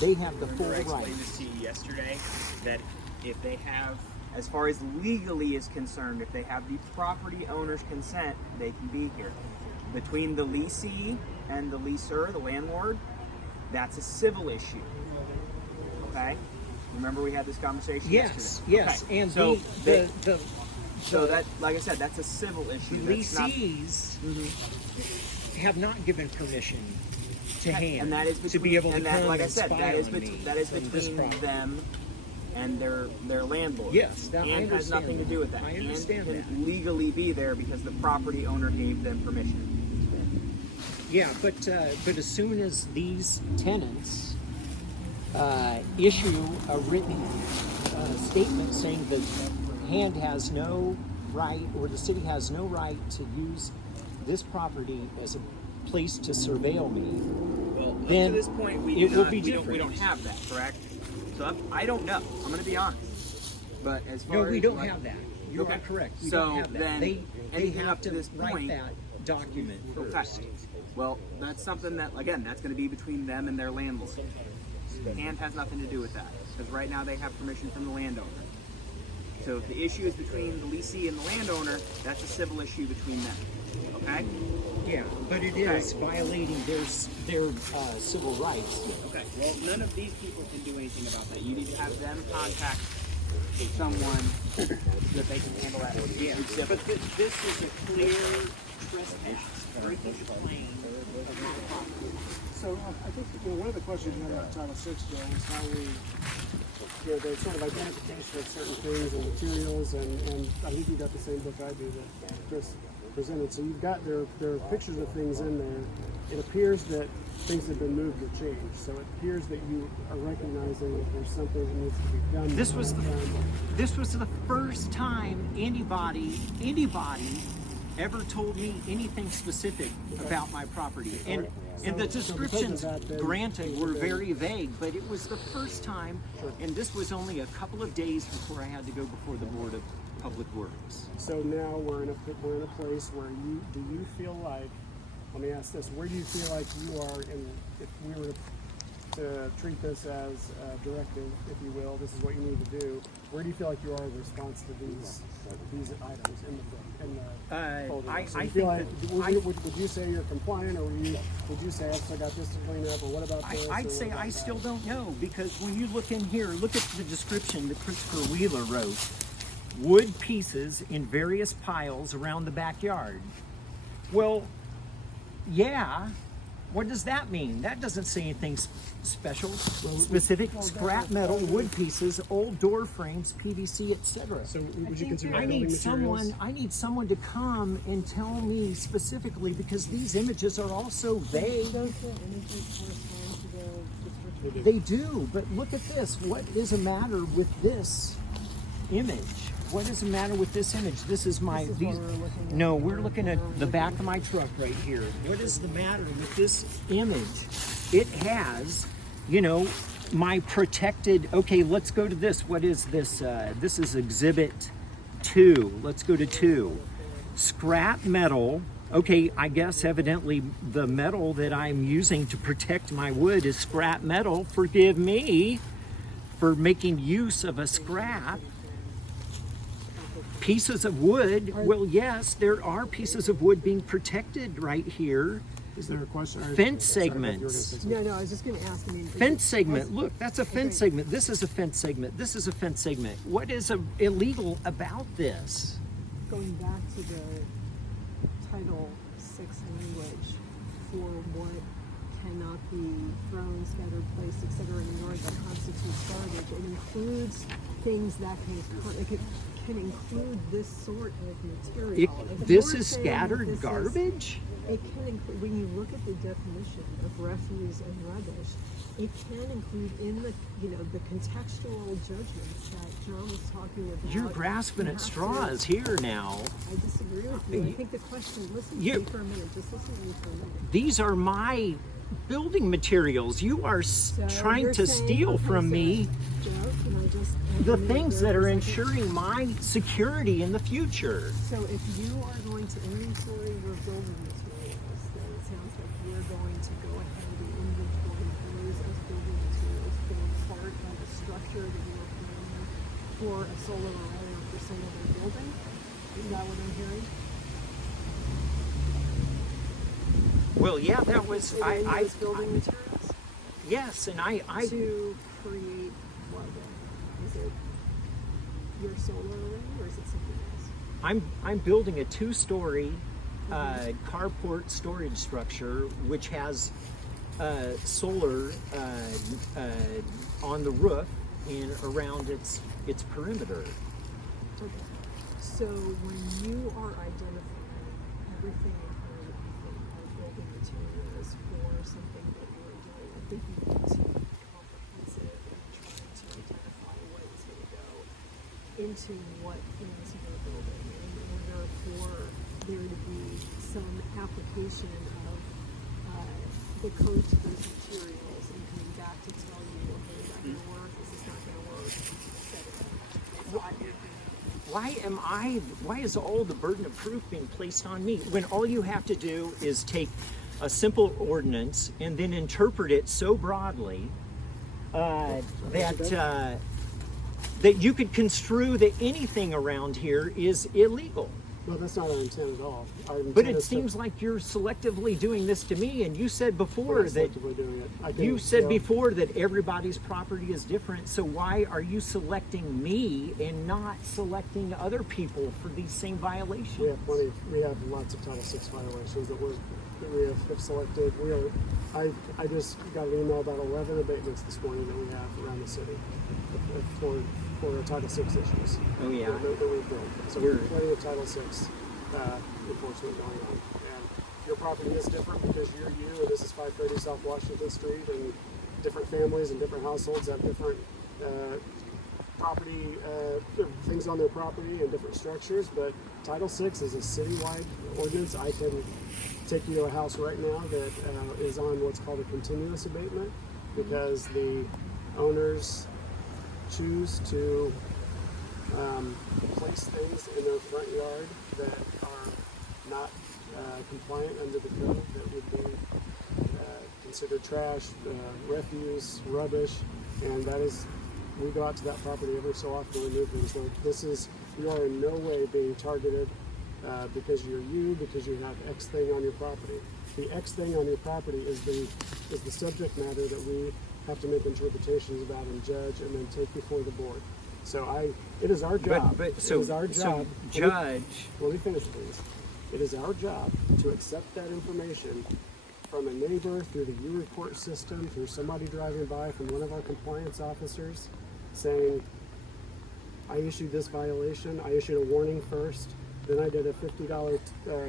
They have the full I explained rights. this to you yesterday that if they have, as far as legally is concerned, if they have the property owner's consent, they can be here. Between the leasee and the leaser, the landlord, that's a civil issue. Okay? Remember we had this conversation Yes, yesterday? yes, Okay. and so the that, like I said, that's a civil issue. the That's not- leasees have not given permission to hand and that is between, to be able to and come that, like I and said, spy that is on me that is from this between property. them and their landlord. Yes, that, I and has understand nothing to that. do with that. I understand and that. can legally be there because the property owner gave them permission. Yeah, but as soon as these tenants issue a written statement saying that Hand has no right, or the city has no right to use this property as a place to surveil me, Well, then up to this point, we it do will not, be we don't different. have that, correct? So I don't know. I'm going to be honest. But as far no, as we don't like- have that. You Okay. are correct. We So don't have that. then They anything have up to to this write point- that document Okay. first. Well, that's something that, again, that's going to be between them and their landlord. Hand has nothing to do with that because right now they have permission from the landowner. So if the issue is between the leasee and the landowner, that's a civil issue between them. Okay? Yeah, but it is violating their civil rights. Okay. Well, none of these people can do anything about that. You need to have them contact someone that they can handle that with. Yeah, It's civil. but this is a clear trespass, breaking the plane of my property. So I think one of the questions you had about Title VI, Joe, is how we, the sort of identification of certain things and materials, and I think you got the same book I do that Chris presented. So you've got, there are pictures of things in there. It appears that things have been moved or changed. So it appears that you are recognizing that there's something that needs to be done. This was the first time anybody ever told me anything specific about my property. And the descriptions, granted, were very vague, but it was the first time, and this was only a couple of days before I had to go before the Board of Public Works. So now we're in a place where do you feel like, let me ask this, where do you feel like you are in, if we were to to treat this as a directive, if you will, this is what you need to do, where do you feel like you are in response to these items in the book, in the folder? I So you think feel like, that would you say you're compliant, or would you say I still got this to clean up, or what about this? or I'd what say about I that? still don't know, because when you look in here, look at the description that Christopher Wheeler wrote. Wood pieces in various piles around the backyard. Well, yeah. What does that mean? That doesn't say anything special, specific. Scrap metal, wood pieces, old door frames, PVC, etc. So would you think consider that- I building need materials? someone to come and tell me specifically, because these images are also vague. Does the images correspond to the description? They do, but look at this. What is the matter with this image? What is the matter with this image? This is my. This is what we're looking at. No, we're looking at the back of my truck right here. What is the matter with this image? It has, you know, my protected. Okay, let's go to this. What is this? This is Exhibit 2. Let's go to 2. Scrap metal. Okay, I guess evidently the metal that I'm using to protect my wood is scrap metal. Forgive me for making use of a scrap. Pieces of wood. Well, yes, there are pieces of wood being protected right here. Is there a question? Or- Fence sorry, you were gonna segments. say something. No, I was just going to ask. I mean, is Fence it- segment. Look, that's a fence Okay. segment. This is a fence segment. This is a fence segment. What is illegal about this? Going back to the Title VI language for what cannot be thrown, scattered, placed, etc. in the yard that constitutes garbage, it includes things that can include this sort of material. If This you're is saying scattered this is- garbage? It can include, when you look at the definition of refuse and rubbish, it can include in the, the contextual judgments that John was talking about. You're grasping You at have to- straws here now. I disagree with you. I think the question, listen to You- me for a minute, just listen to me for a minute. These are my building materials. You are So trying you're to saying- steal okay, from so, me Joe, can I just the interrupt things there that for are a second? ensuring my security in the future. So if you are going to inventory your building materials, then it sounds like you're going to go ahead and inventory those as building materials being part of a structure that you are planning for a solar array or for some other building. Is that what I'm hearing? Well, yeah, that was Within those building materials yes, and I to create what then? Is it your solar array or is it something else? I'm building a 2-story carport storage structure which has solar on the roof and around its perimeter. Okay. So when you are identifying everything in here that you think are building materials for something that you're doing, I think you need to be comprehensive in trying to identify what is going to go into what things you're building in order for there to be some application of the code to those materials and coming back to tell you, okay, is that going to work? Is this not going to work? Why is all the burden of proof being placed on me when all you have to do is take a simple ordinance and then interpret it so broadly that you could construe that anything around here is illegal? No, that's not our intent at all. Our intent But it is to- seems like you're selectively doing this to me, and you said we're before not that selectively doing it. I can- you said yeah. before that everybody's property is different. So why are you selecting me and not selecting other people for these same violations? We have lots of Title VI violations that we have selected. I just got an email about 11 abatements this morning that we have around the city for Title VI issues. Oh, yeah. That we've done. So You're- there's plenty of Title VI enforcement going on. And your property is different because you're you, and this is 530 South Washington Street, and different families and different households have different property things on their property and different structures. But Title VI is a citywide ordinance. I can take you to a house right now that is on what's called a continuous abatement because the owners choose to place things in their front yard that are not compliant under the code that would be considered trash, refuse, rubbish, and that is, we go out to that property every so often to remove things. So this is, you are in no way being targeted because because you have X thing on your property. The X thing on your property is the subject matter that we have to make interpretations about and judge and then take before the board. So it is our job. But it is our job. judge. Let me finish, please. It is our job to accept that information from a neighbor, through the U-report system, through somebody driving by, from one of our compliance officers, saying, I issued this violation, I issued a warning first, then I did a $50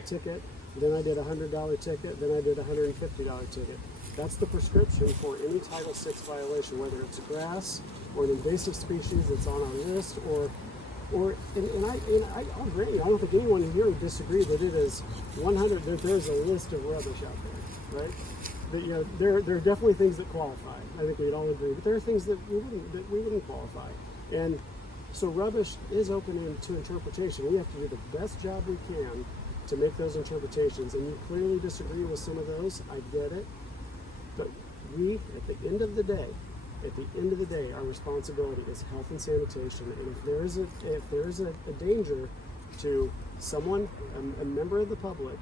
ticket, then I did a $100 ticket, then I did a $150 ticket. That's the prescription for any Title VI violation, whether it's grass or an invasive species that's on our list, I'll grant you, I don't think anyone here would disagree that it is 100. There's a list of rubbish out there, right? That, you know, there are definitely things that qualify. I think we'd all agree, but there are things that we wouldn't qualify. And so rubbish is open to interpretation. We have to do the best job we can to make those interpretations. And you clearly disagree with some of those. I get it, but we, at the end of the day, our responsibility is health and sanitation. And if there is a danger to someone, a member of the public,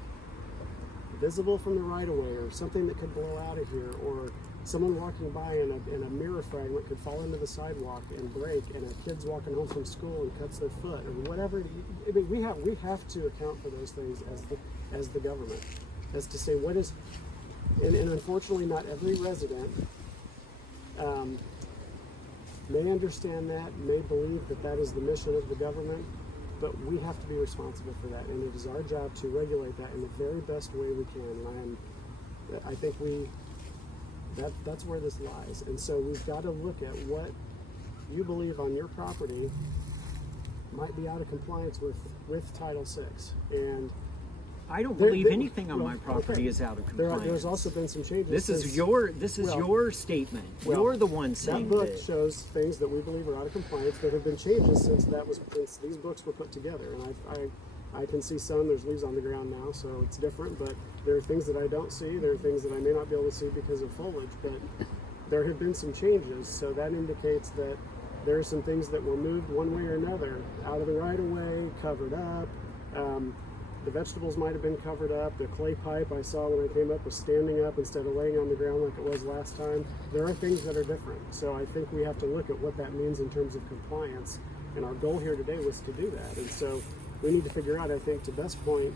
visible from the right of way, or something that could blow out of here, or someone walking by and a mirror fragment could fall into the sidewalk and break, and a kid's walking home from school and cuts their foot, or whatever. I mean, we have to account for those things as the government, as to say what is, and unfortunately, not every resident may understand that, may believe that is the mission of the government, but we have to be responsible for that, and it is our job to regulate that in the very best way we can. And I think that's where this lies. And so we've got to look at what you believe on your property might be out of compliance with Title VI. And I don't believe anything on my property is out of compliance. There's also been some changes. This is your statement. You're the one saying that. Book shows things that we believe are out of compliance. There have been changes since these books were put together, and I can see some. There's leaves on the ground now, so it's different. But there are things that I don't see. There are things that I may not be able to see because of foliage. But there have been some changes, so that indicates that there are some things that were moved one way or another, out of the right of way, covered up. The vegetables might have been covered up. The clay pipe I saw when I came up was standing up instead of laying on the ground like it was last time. There are things that are different. So I think we have to look at what that means in terms of compliance. And our goal here today was to do that. And so we need to figure out, I think, to Beth's point,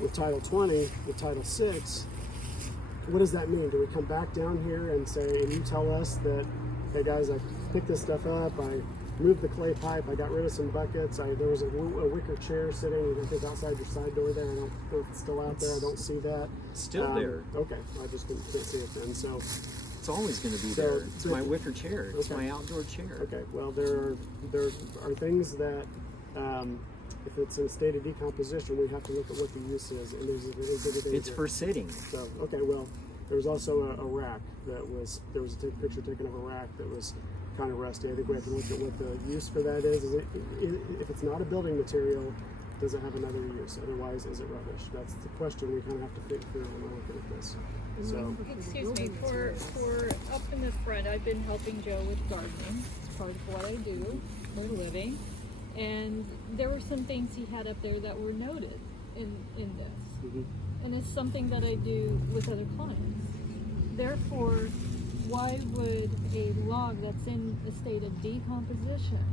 with Title 20, with Title 6, what does that mean? Do we come back down here and say, and you tell us that, hey guys, I picked this stuff up, I moved the clay pipe, I got rid of some buckets, there was a wicker chair sitting, I think, outside your side door there. I don't know if it's still out there, I don't see that. Still there. Okay, I just can't see it then. So it's always going to be there. It's my wicker chair. It's my outdoor chair. Okay, well, there are things that, if it's in a state of decomposition, we have to look at what the use is, and there's a danger. It's for sitting. So, okay, well, there was also a rack there was a picture taken of a rack that was kind of rusty. I think we have to look at what the use for that is. If it's not a building material, does it have another use? Otherwise, is it rubbish? That's the question we kind of have to think through when we're looking at this. So, Excuse me, for up in the front, I've been helping Joe with gardening. It's part of what I do for a living. And there were some things he had up there that were noted in this. mm-hmm. And it's something that I do with other clients. Therefore, why would a log that's in a state of decomposition,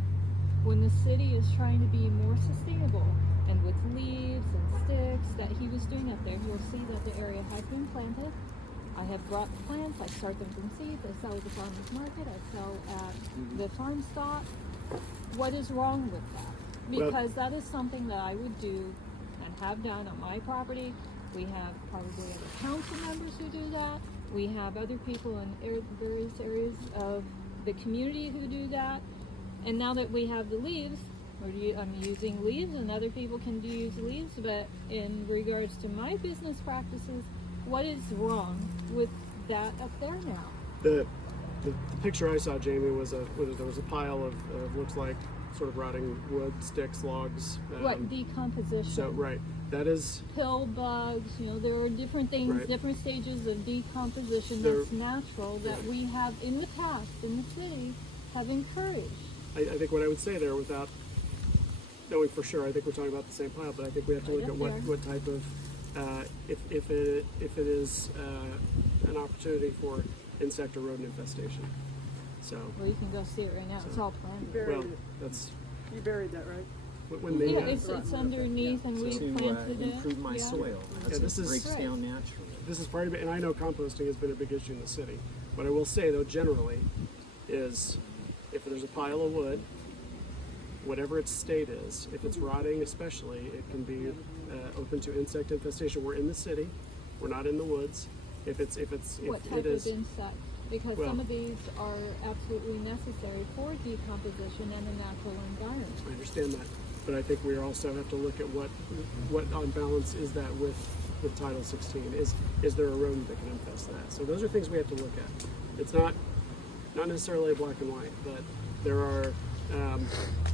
when the city is trying to be more sustainable, and with leaves and sticks that he was doing up there, you'll see that the area has been planted. I have brought plants, I start them from seeds, I sell at the farmer's market, I sell at the farm stock. What is wrong with that? Because that is something that I would do and have done on my property. We have probably other council members who do that. We have other people in various areas of the community who do that. And now that we have the leaves, I'm using leaves, and other people can use leaves, but in regards to my business practices, what is wrong with that up there now? The picture I saw, Jamie, there was a pile of looks like sort of rotting wood, sticks, logs. What decomposition? So right. That is, pill bugs, there are different things, Right. different stages of decomposition There- that's natural that we have in the past in the city have encouraged. I think what I would say there, without knowing for sure, I think we're talking about the same pile, but I think we have to look Right at up there. what type of, if it is an opportunity for insect or rodent infestation. So, Well, you can go see it right now. It's all planted. well, that's You buried that, right? when the, Yeah, it's underneath and we To planted it. improve my yeah. soil. Yeah, this It is- breaks Right. down naturally. this is part of it, and I know composting has been a big issue in the city. What I will say though, generally, is if there's a pile of wood, whatever its state is, if it's rotting especially, it can be open to insect infestation. We're in the city, we're not in the woods. If What type it is, of insect? Because Well- some of these are absolutely necessary for decomposition and a natural environment. I understand that, but I think we also have to look at what on balance is that with Title 16. Is there a rodent that can infest that? So those are things we have to look at. It's not necessarily black and white, but there are.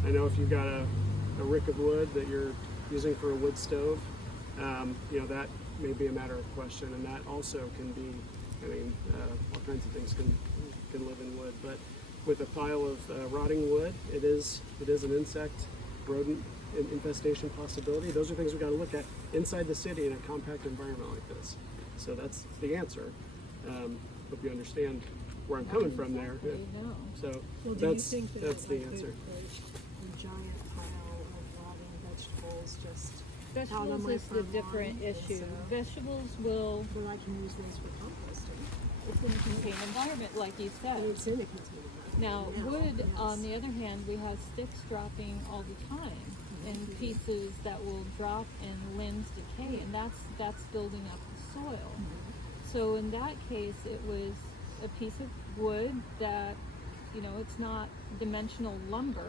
I know if you've got a rick of wood that you're using for a wood stove, that may be a matter of question, and that also can be. I mean, all kinds of things can live in wood, but with a pile of rotting wood, it is an insect rodent infestation possibility. Those are things we've got to look at inside the city in a compact environment like this. So that's the answer. Hope you understand where I'm coming from there. Exactly, no. So Well, do you that's think that the like, answer. the giant pile of rotting vegetables just out on Vegetables my is the front different lawn, issue. so Vegetables will, then I can use those for composting. it's in a contained environment, like you said. And it's in a container. Now, wood, yes. on the other hand, we have sticks dropping all the time, and pieces that will drop and limbs decay, and that's building up the soil. So in that case, it was a piece of wood that, it's not dimensional lumber.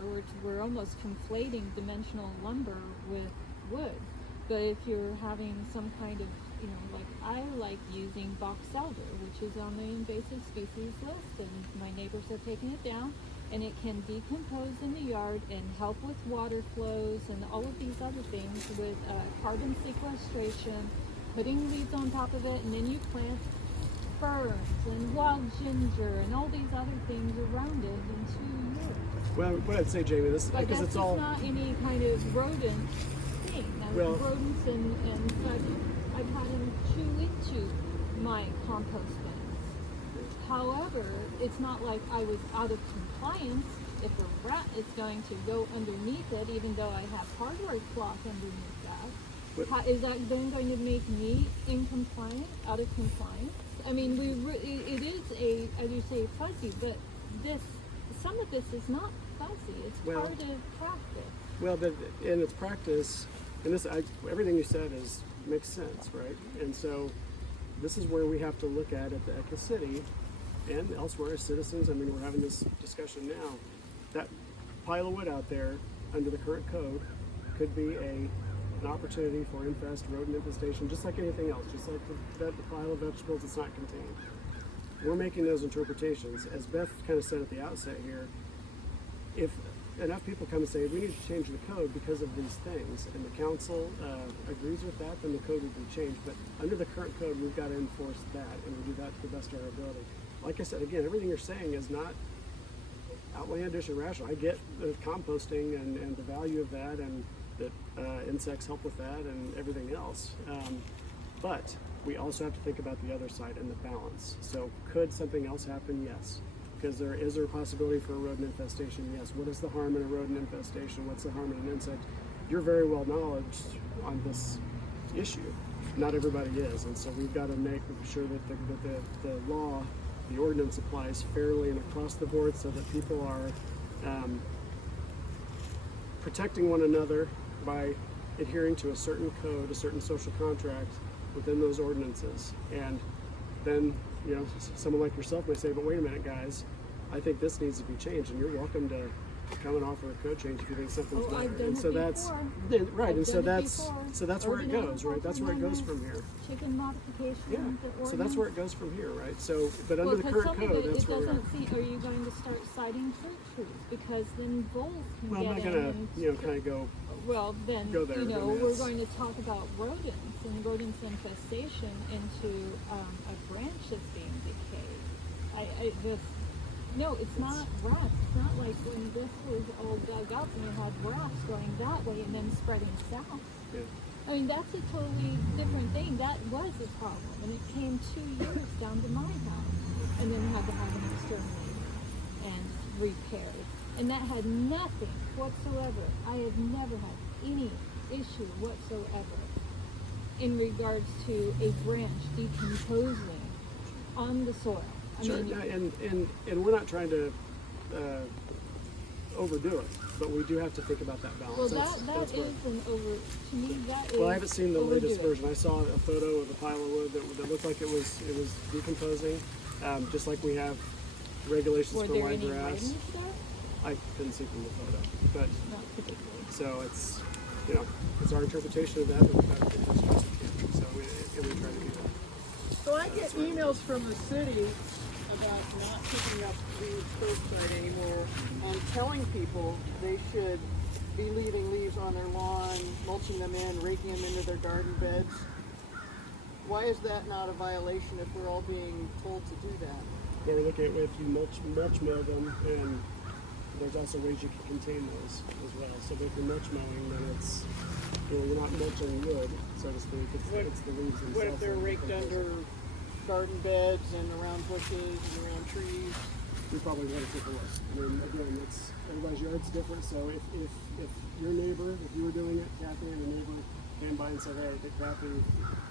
We're almost conflating dimensional lumber with wood. But if you're having some kind of, like I like using box elder, which is on the invasive species list, and my neighbors have taken it down, and it can decompose in the yard and help with water flows and all of these other things with carbon sequestration, putting leaves on top of it, and then you plant ferns and wild ginger and all these other things around it in 2 years. Well, what I'd say, Jamie, this But because that's it's just all. not any kind of rodent thing. Now, Well- rodents and such, I've had them chew into my compost bins. However, it's not like I was out of compliance. If a rat is going to go underneath it, even though I have hardware cloth underneath that, But- is that then going to make me out of compliance? I mean, it is as you say, fuzzy, but some of this is not fuzzy. It's Well- part of practice. Well, but in its practice, and everything you said makes sense, right? And so this is where we have to look at the city and elsewhere as citizens. I mean, we're having this discussion now. That pile of wood out there under the current code could be an opportunity for rodent infestation, just like anything else, just like the pile of vegetables that's not contained. We're making those interpretations. As Beth kind of said at the outset here, if enough people come and say, we need to change the code because of these things, and the council agrees with that, then the code would be changed. But under the current code, we've got to enforce that, and we do that to the best of our ability. Like I said, again, everything you're saying is not outlandish and rational. I get the composting and the value of that, and that insects help with that, and everything else. But we also have to think about the other side and the balance. So could something else happen? Yes. Because is there a possibility for a rodent infestation? Yes. What is the harm in a rodent infestation? What's the harm in an insect? You're very well knowledgeable on this issue. Not everybody is, and so we've got to make sure that the law, the ordinance applies fairly and across the board, so that people are protecting one another by adhering to a certain code, a certain social contract within those ordinances. And then, someone like yourself may say, but wait a minute, guys, I think this needs to be changed, and you're welcome to come and offer a code change if you think something's Oh, better. I've done And it so that's before. right, I've and so done it that's before. where it Urban goes, right? That's where it goes from here. Chicken modification. Yeah. the So that's where it ordinance. goes from here, right? So, but Well, under the 'cause current some of code, it, that's it where we are. doesn't seem. Are you going to start citing fruit trees? Because then voles can Well, I'm get not in. gonna, and kind of go. Well, then, go there, you know, then we're it's- going to talk about rodents and rodents infestation into a branch that's being decayed. No, it's not rats. It's not like when this was all dug up and it had rats going that way and then spreading south. Yeah. I mean, that's a totally different thing. That was a problem, and it came 2 years down to my house, and then had to have an exterminated and repaired. And that had nothing whatsoever. I have never had any issue whatsoever in regards to a branch decomposing on the soil. I Sure, mean, and we're not trying to overdo it, but we do have to think about that balance. well, that's that where- is an over. To me, that is. Well, I haven't seen the latest overdue. version. I saw a photo of the pile of wood that looked like it was decomposing, just like we have regulations Were for there wide any grass. writings there? I couldn't see from the photo, but Not particularly. so it's it's our interpretation of that that we've got to do the best we can. So we try to do that. So I get emails from the city about not picking up leaves curbside anymore and telling people they should be leaving leaves on their lawn, mulching them in, raking them into their garden beds. Why is that not a violation if we're all being told to do that? Yeah, we look at if you mulch mow them, and there's also ways you can contain those as well. So if you're mulch mowing, then it's you're not mulching wood, so to speak. It's the leaves themselves. What if they're that are raked decomposing. under garden beds and around bushes and around trees? We probably want to take a look. I mean, again, it's everybody's yard's different. So if your neighbor, if you were doing it, Kathy, and a neighbor came by and said, "Hey, Kathy,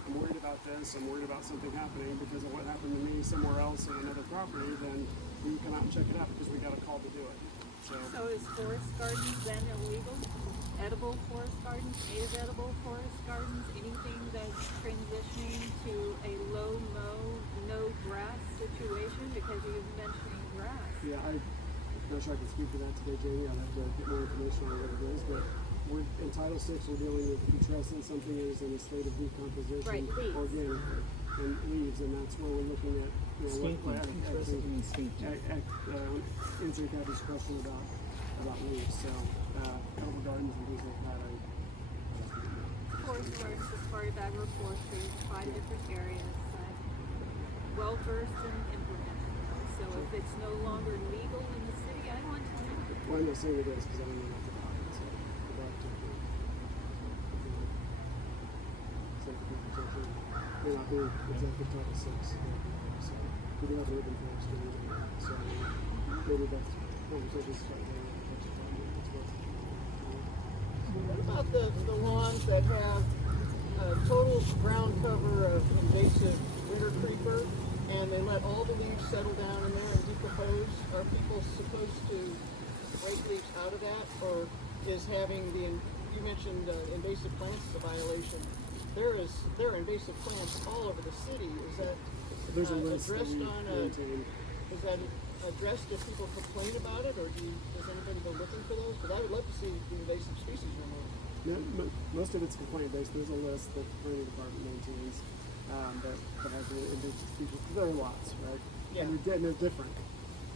I'm worried about this. I'm worried about something happening because of what happened to me somewhere else in another property," then you come out and check it out because we got a call to do it. So is forest gardens then illegal? Edible forest gardens, native edible forest gardens, anything that's transitioning to a low mow, no grass situation? Because you're mentioning grass. yeah, I'm not sure I can speak to that today, Jamie. I'll have to get more information on what it is, but we're in Title VI. We're dealing with putrescence. Something is in a state of decomposition, Right, leaves. organically, and leaves, and that's where we're looking at. Stinking. Putrescence means stinking. Answering Kathy's question about leaves. So, edible gardens and things like that. Forest gardens is part of agroforestry, 5 different areas. I'm well versed in implementing those. So if it's no longer legal in the city, I want to know. Well, I'm not saying it is because I don't know enough about it. So, we'll have to, safety protection may not be exactly Title VI. So, we do have an urban forest in there. So, maybe that's conversations slightly. What about the lawns that have total ground cover of invasive winter creeper and they let all the leaves settle down in there and decompose? Are people supposed to rake leaves out of that, or is having you mentioned invasive plants is a violation? There are invasive plants all over the city. Is that There's a list that addressed we on maintain. is that addressed if people complain about it, or does anybody go looking for those? Because I would love to see the invasive species removed. Most of it's complaint based. There's a list that the planning department maintains that has the invasive species. There are lots, right? Yeah. And they're different.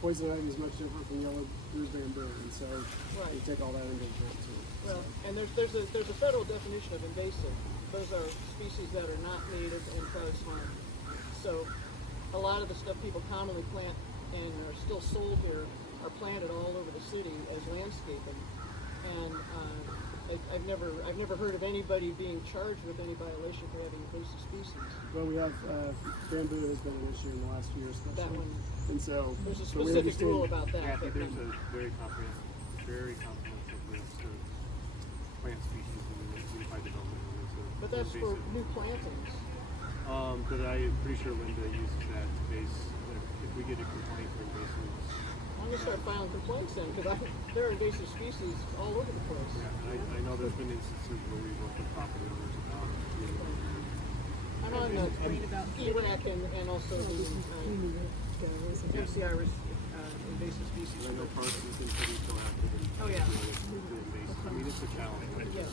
Poison ivy is much different from yellow groove bamboo, and so Right. you take all that into account too. Well, and there's a federal definition of invasive. Those are species that are not native and cause harm. So a lot of the stuff people commonly plant and are still sold here are planted all over the city as landscaping. And I've never heard of anybody being charged with any violation for having invasive species. Well, we have bamboo has been an issue in the last year, especially. That one, And so there's a but we specific understand- rule about that. Kathy, but- there's a very comprehensive list of plant species in the Unified Development Area. But that's for new plantings. But I'm pretty sure Linda uses that to base, if we get a complaint for invasives. I'm gonna start filing complaints then, because there are invasive species all over the place. Yeah, and I know there's been instances where we've worked with property owners about, I'm on the ERAC and also the OCR invasive species. I know parks has been pretty proactive in Oh, yeah. I mean, it's a challenge. Right? Yes.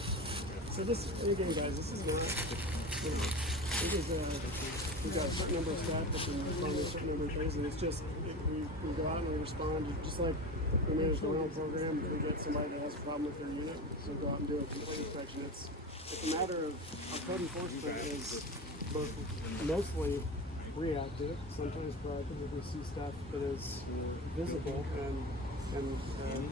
So this, again, guys, this is not, you know, it is, we've got a certain number of staff that can respond to a certain number of things, and it's just, we go out and we respond, just like we manage the rental program, if we get somebody that has a problem with their unit, so go out and do a complete inspection. It's a matter of, our code enforcement is both mostly reactive, sometimes proactive if we see stuff that is visible and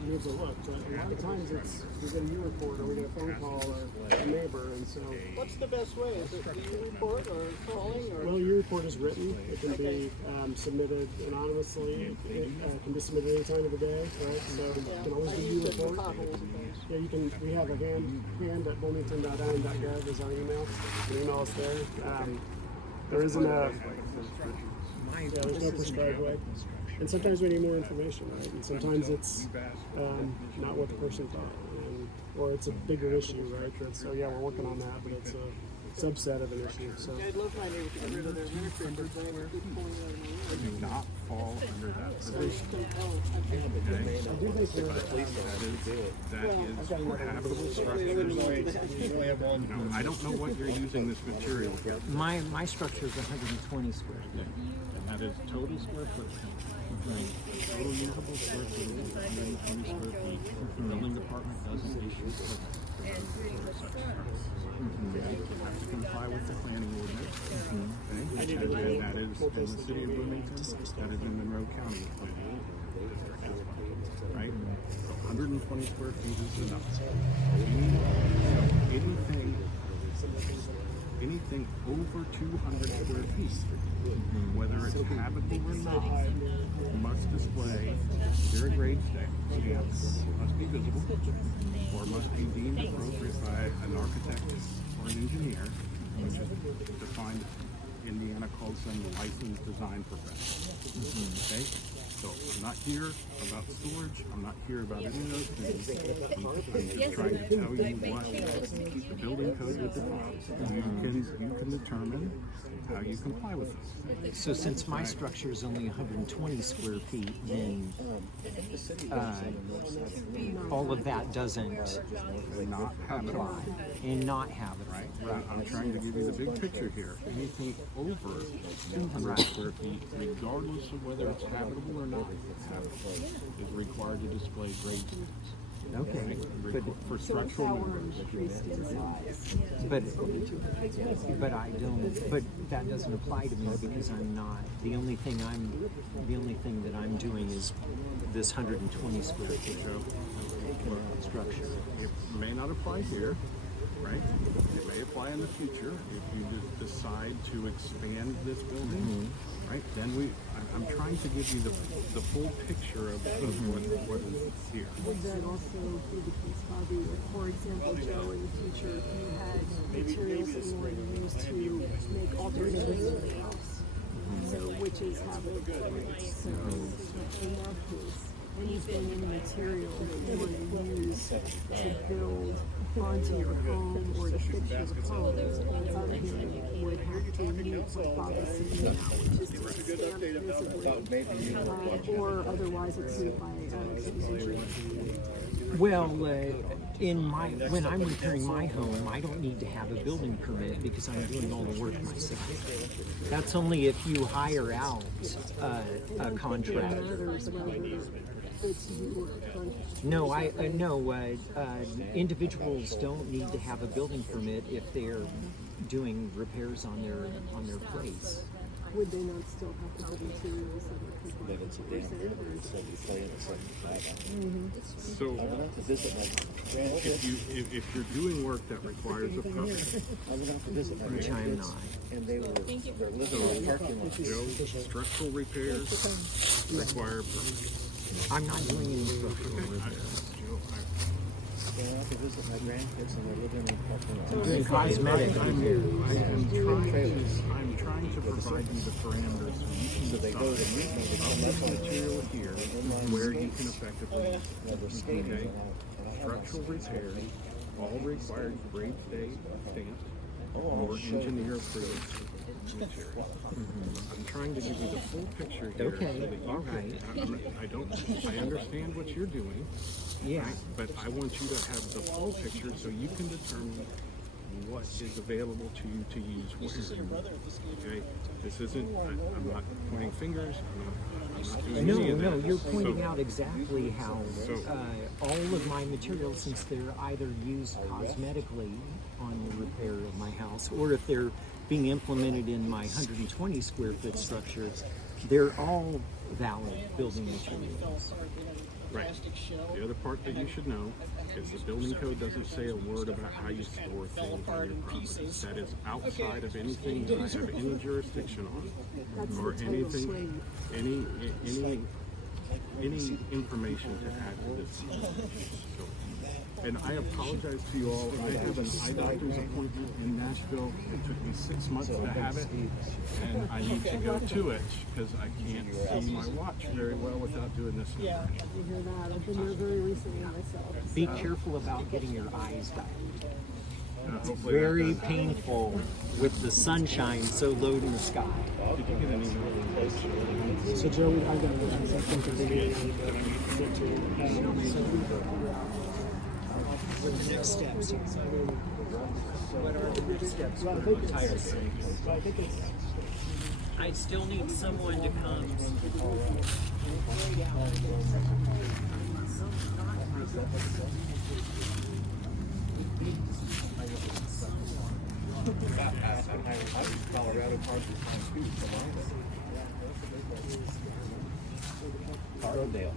needs a look. But a lot of times it's we get a U report or we get a phone call or a neighbor, and so. What's the best way? Is it you report or calling or? Well, your report is written. It can be submitted anonymously. It can be submitted any time of the day, right? So you can always do your report. Yeah, you can. We have a hand at bloomington.island.gov is our email. You can email us there. There isn't a. Yeah, there's no prescribed way. And sometimes we need more information, right? And sometimes it's not what the person thought, or it's a bigger issue, right? So yeah, we're working on that, but it's a subset of an issue. So. I'd love my neighbors to get rid of their winter creepers. I have to keep pulling out of my yard. Do not fall under that provision. That is for habitable structures. No, I don't know what you're using this material for. My structure is 120 square feet. And that is total square foot. Total usable square feet is 120 square feet. The building department doesn't issue have to comply with the planning ordinance. Okay? And that is in the city of Bloomington, that is in Monroe County. Right? 120 square feet is enough. Anything over 200 square feet, whether it's habitable or not, must display their grade stamps, must be visible, or must be deemed appropriate by an architect or an engineer, which is defined in Indiana calls them licensed design professionals. Okay? So I'm not here about storage. I'm not here about any of those things. I'm just trying to tell you what the building code would define. You can determine how you comply with this. So since my structure is only 120 square feet, then all of that doesn't Not habitable. apply and not have it. Right. I'm trying to give you the big picture here. Anything over 200 square feet, regardless of whether it's habitable or not habitable, is required to display grade stamps. Okay, but For structural windows. but I don't. But that doesn't apply to me because I'm not. The only thing that I'm doing is this 120 square feet structure. It may not apply here, right? It may apply in the future if you decide to expand this building, right? Then I'm trying to give you the full picture of what is here. Would that also be the case, Bobby, if, for example, Joe, in the future, if you had materials that you wanted to use to make alternatives to the house, so which is habitable, right? So in that case, anything in the material that you want to use to build onto your home or to fix your home, would have to meet what Bobby's saying now, which is to stamp visibly, or otherwise it's moved by engineering. Well, when I'm repairing my home, I don't need to have a building permit because I'm doing all the work myself. That's only if you hire out a contractor. No, individuals don't need to have a building permit if they're doing repairs on their place. Would they not still have to have materials that are compliant with what you're saying? So if you're doing work that requires a permit, Which I am not. Joe, structural repairs require permits. I'm not doing any structural repairs. I'm doing cosmetic repairs. I'm trying to provide you the parameters so you can decide of this material here where you can effectively use it. Okay? Structural repairs, all required grade stamps or engineer approved. I'm trying to give you the full picture here. Okay, So that you all can- right. I understand what you're doing. Yeah. Right? But I want you to have the full picture so you can determine what is available to you to use where. Okay? This isn't, I'm not pointing fingers. I'm not doing any of No, that. you're pointing So- out exactly how So- all of my materials, since they're either used cosmetically on the repair of my house, or if they're being implemented in my 120 square foot structure, they're all valid building materials. Right. The other part that you should know is the building code doesn't say a word about how you store things on your property. That is outside of anything that I have any jurisdiction on, or anything, any information to add to this conversation. So, and I apologize to you all. I have an eye doctor's appointment in Nashville. It took me 6 months to have it, and I need to go to it because I can't see my watch very well without doing this. Yeah, I hear that. I've been there very recently myself. Be careful about getting your eyes dilated. Hopefully that Very does- painful with the sunshine so low in the sky. Did you get an email? So Joe, I got something to be sent to you. What are the next steps? What are the next steps for Title VI? I still need someone to come. Colorado Park is on speed Cardale.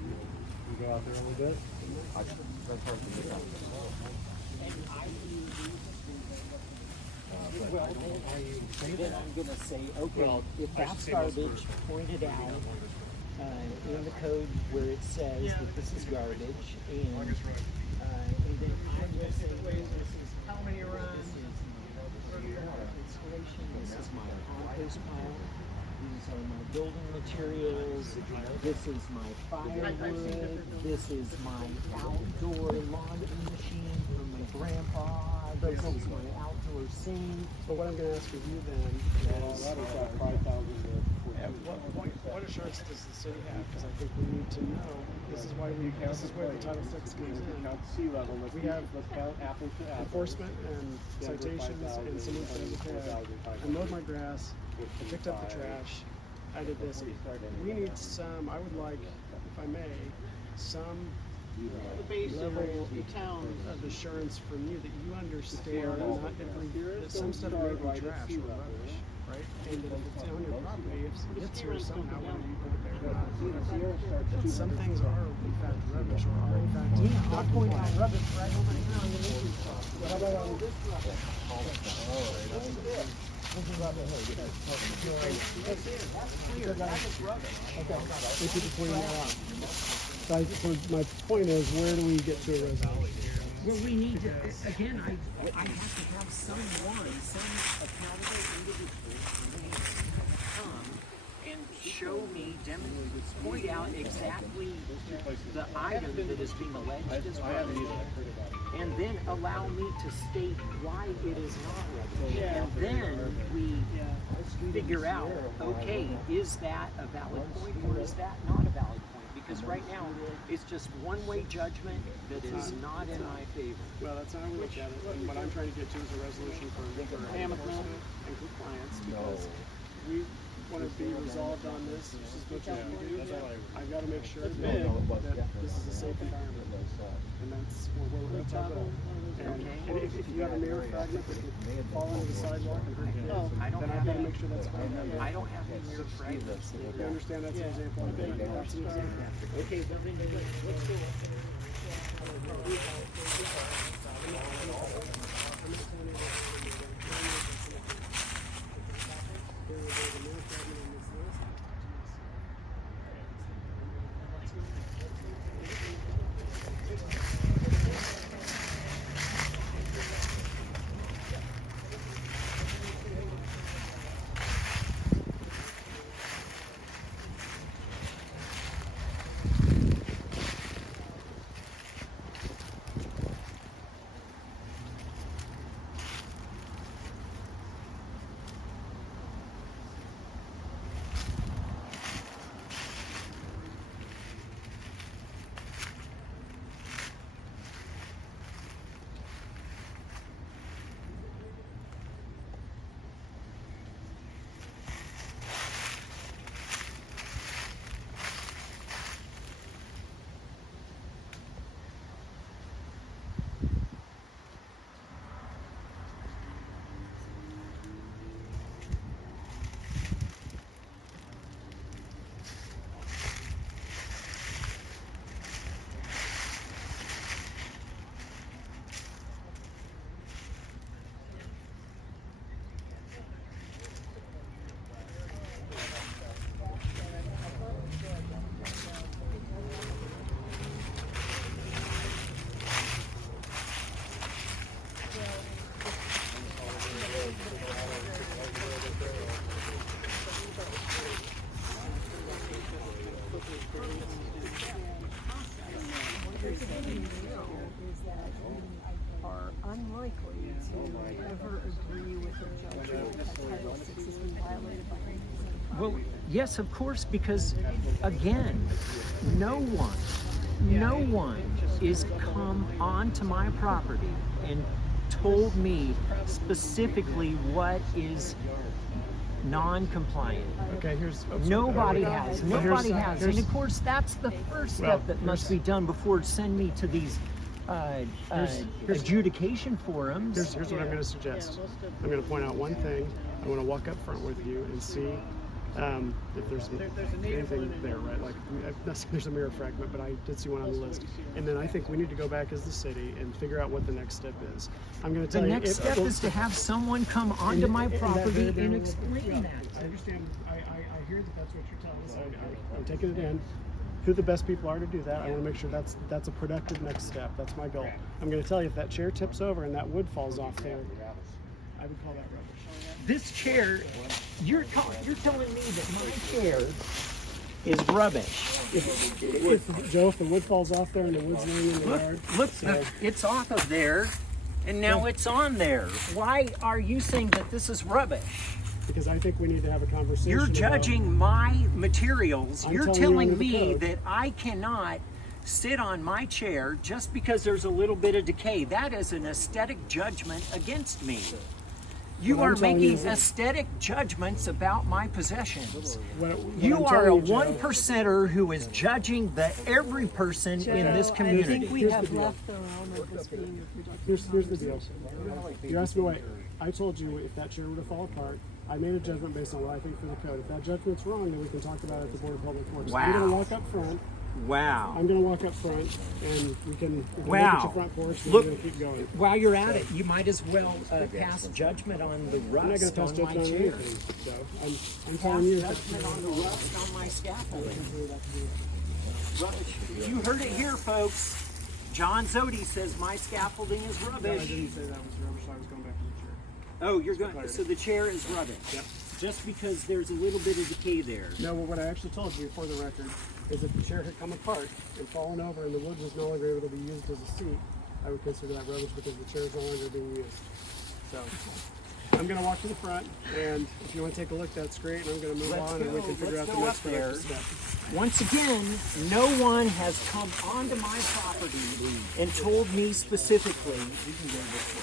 You go out there a little bit. Well, then I'm gonna say, okay, if that's garbage, point it out in the code where it says that this is garbage, and then I will say, this is how many runs, this is my installation, this is my compost pile, these are my building materials, this is my firewood, this is my outdoor laundry machine from my grandpa, this is my outdoor sink. But what I'm going to ask of you then is, what assurance does the city have? Because I think we need to know. This is why the Title VI comes in. We have enforcement and citations, and someone says, okay, I mowed my grass, I picked up the trash, I did this. We need some, I would like, if I may, some level of assurance from you that you understand not every, that some stuff may be trash or rubbish, right? And that if it's on your property, if it gets here somehow, whether you put it there or not, whatever, that some things are in fact rubbish or are in fact I'll point out rubbish right over here on the nature spot. How about on this rubbish? Thank you for pointing that out. So my point is, where do we get to a resolution? Well, we need to, again, I have to have someone, some accountable individual come and show me, point out exactly the item that is being alleged as garbage, and then allow me to state why it is not garbage. And then we figure out, okay, is that a valid point or is that not a valid point? Because right now, it's just one-way judgment that is not in my favor. Well, that's how we look at it. And what I'm trying to get to is a resolution for enforcement and compliance, because we want to be resolved on this just as much as we do. But I've got to make sure that this is a safe environment, and that's where we're going to talk about. And if you have a mirror fragment that could fall into the sidewalk and hurt kids, then I've got to make sure that's fine. I don't have any mirror fragments. You understand that's an example? That's an example. Okay, well then, let's go. saying now is that we are unlikely to ever agree with a judgment that Title VI has been violated by any consent. Well, yes, of course, because again, no one is come onto my property and told me specifically what is non-compliant. Okay, here's Nobody has. Nobody has. And here's- of course, that's the first Well, step that must be done before send me to these here's- adjudication forums. Here's what I'm going to suggest. I'm going to point out one thing. I want to walk up front with you and see if there's anything there, right? Like there's a mirror fragment, but I did see one on the list. And then I think we need to go back as the city and figure out what the next step is. I'm going to The tell you. next step is to have someone come onto my property and explain that. I understand. I hear that that's what you're telling us. I'm taking it in. Who the best people are to do that? I want to make sure that's a productive next step. That's my goal. I'm going to tell you, if that chair tips over and that wood falls off there, I would call that rubbish. This chair, you're telling me that my chair is rubbish. Joe, if the wood falls off there and the wood's laying in the yard, Look, it's off of there, and now it's on there. Why are you saying that this is rubbish? because I think we need to have a conversation. You're about- judging my materials. I'm You're telling you telling under the me code. that I cannot sit on my chair just because there's a little bit of decay. That is an aesthetic judgment against me. You What I'm are telling you making is that- aesthetic judgments about my possessions. What You I'm are telling a you, Joe, one percenter who is judging the every person in this I community. think we Here's the have deal. left the realm of this being a productive Here's the deal. conversation. You asked me why. I told you if that chair were to fall apart, I made a judgment based on what I think for the code. If that judgment's wrong, then we can talk about it at the Board of Public Works. I'm Wow. gonna walk up front. Wow. I'm gonna walk up front, and we can make it Wow. your front porch. And Look- we're gonna keep going. While you're at it, you might as well pass judgment on the I'm not gonna rust pass on my judgment on chair. anything, Joe. I'm Pass telling you. judgment on the rust on my scaffolding. Rubbish. You heard it here, folks. John Zodi says my scaffolding is I rubbish. didn't say that was rubbish. I was going back to the chair. Oh, you're going. So the chair is rubbish. Yep. Just because there's a little bit of decay there. No, well, what I actually told you, for the record, is if the chair had come apart and fallen over and the wood was no longer able to be used as a seat, I would consider that rubbish because the chair is no longer being used. So, I'm going to walk to the front, and if you want to take a look, that's great, and I'm going to move Let's on, and we go. can figure Let's out go the next up there. step. Once again, no one has come onto my property and told me specifically. You can go this way.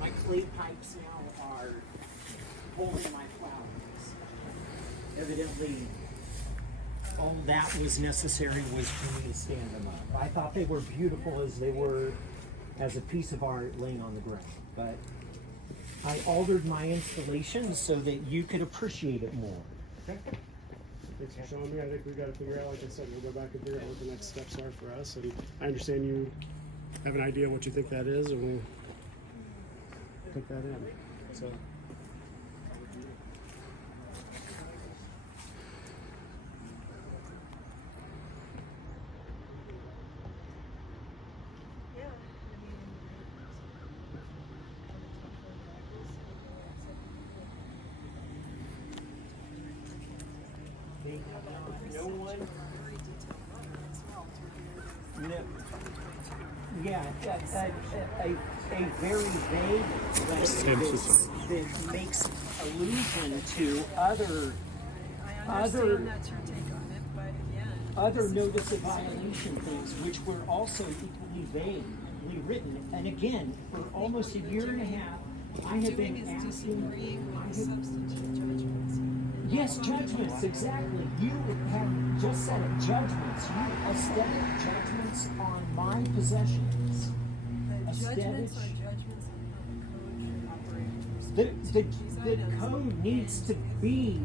My clay pipes now are holding my flowers. Evidently, all that was necessary was for me to stand them up. I thought they were beautiful as they were as a piece of art laying on the ground, but I altered my installation so that you could appreciate it more. Okay? Thanks for showing me. I think we've got to figure out, like I said, we'll go back and figure out what the next steps are for us, and I understand you have an idea what you think that is, and we'll take that in. So. No one. No. Yeah, a very vague list that makes allusion to other I understand that's your take on it, but again. other this is notice of what we say. violation things, which were also equally vaguely written. And again, for almost a year and a half, I have doing been is asking. disagreeing with substantive judgments. Yes, judgments, exactly. You have just said it, judgments. You aesthetic judgments on my possessions. The judgments Aesthetic. are judgments on the code for operating The, restricted the, species the items, code needs to and be,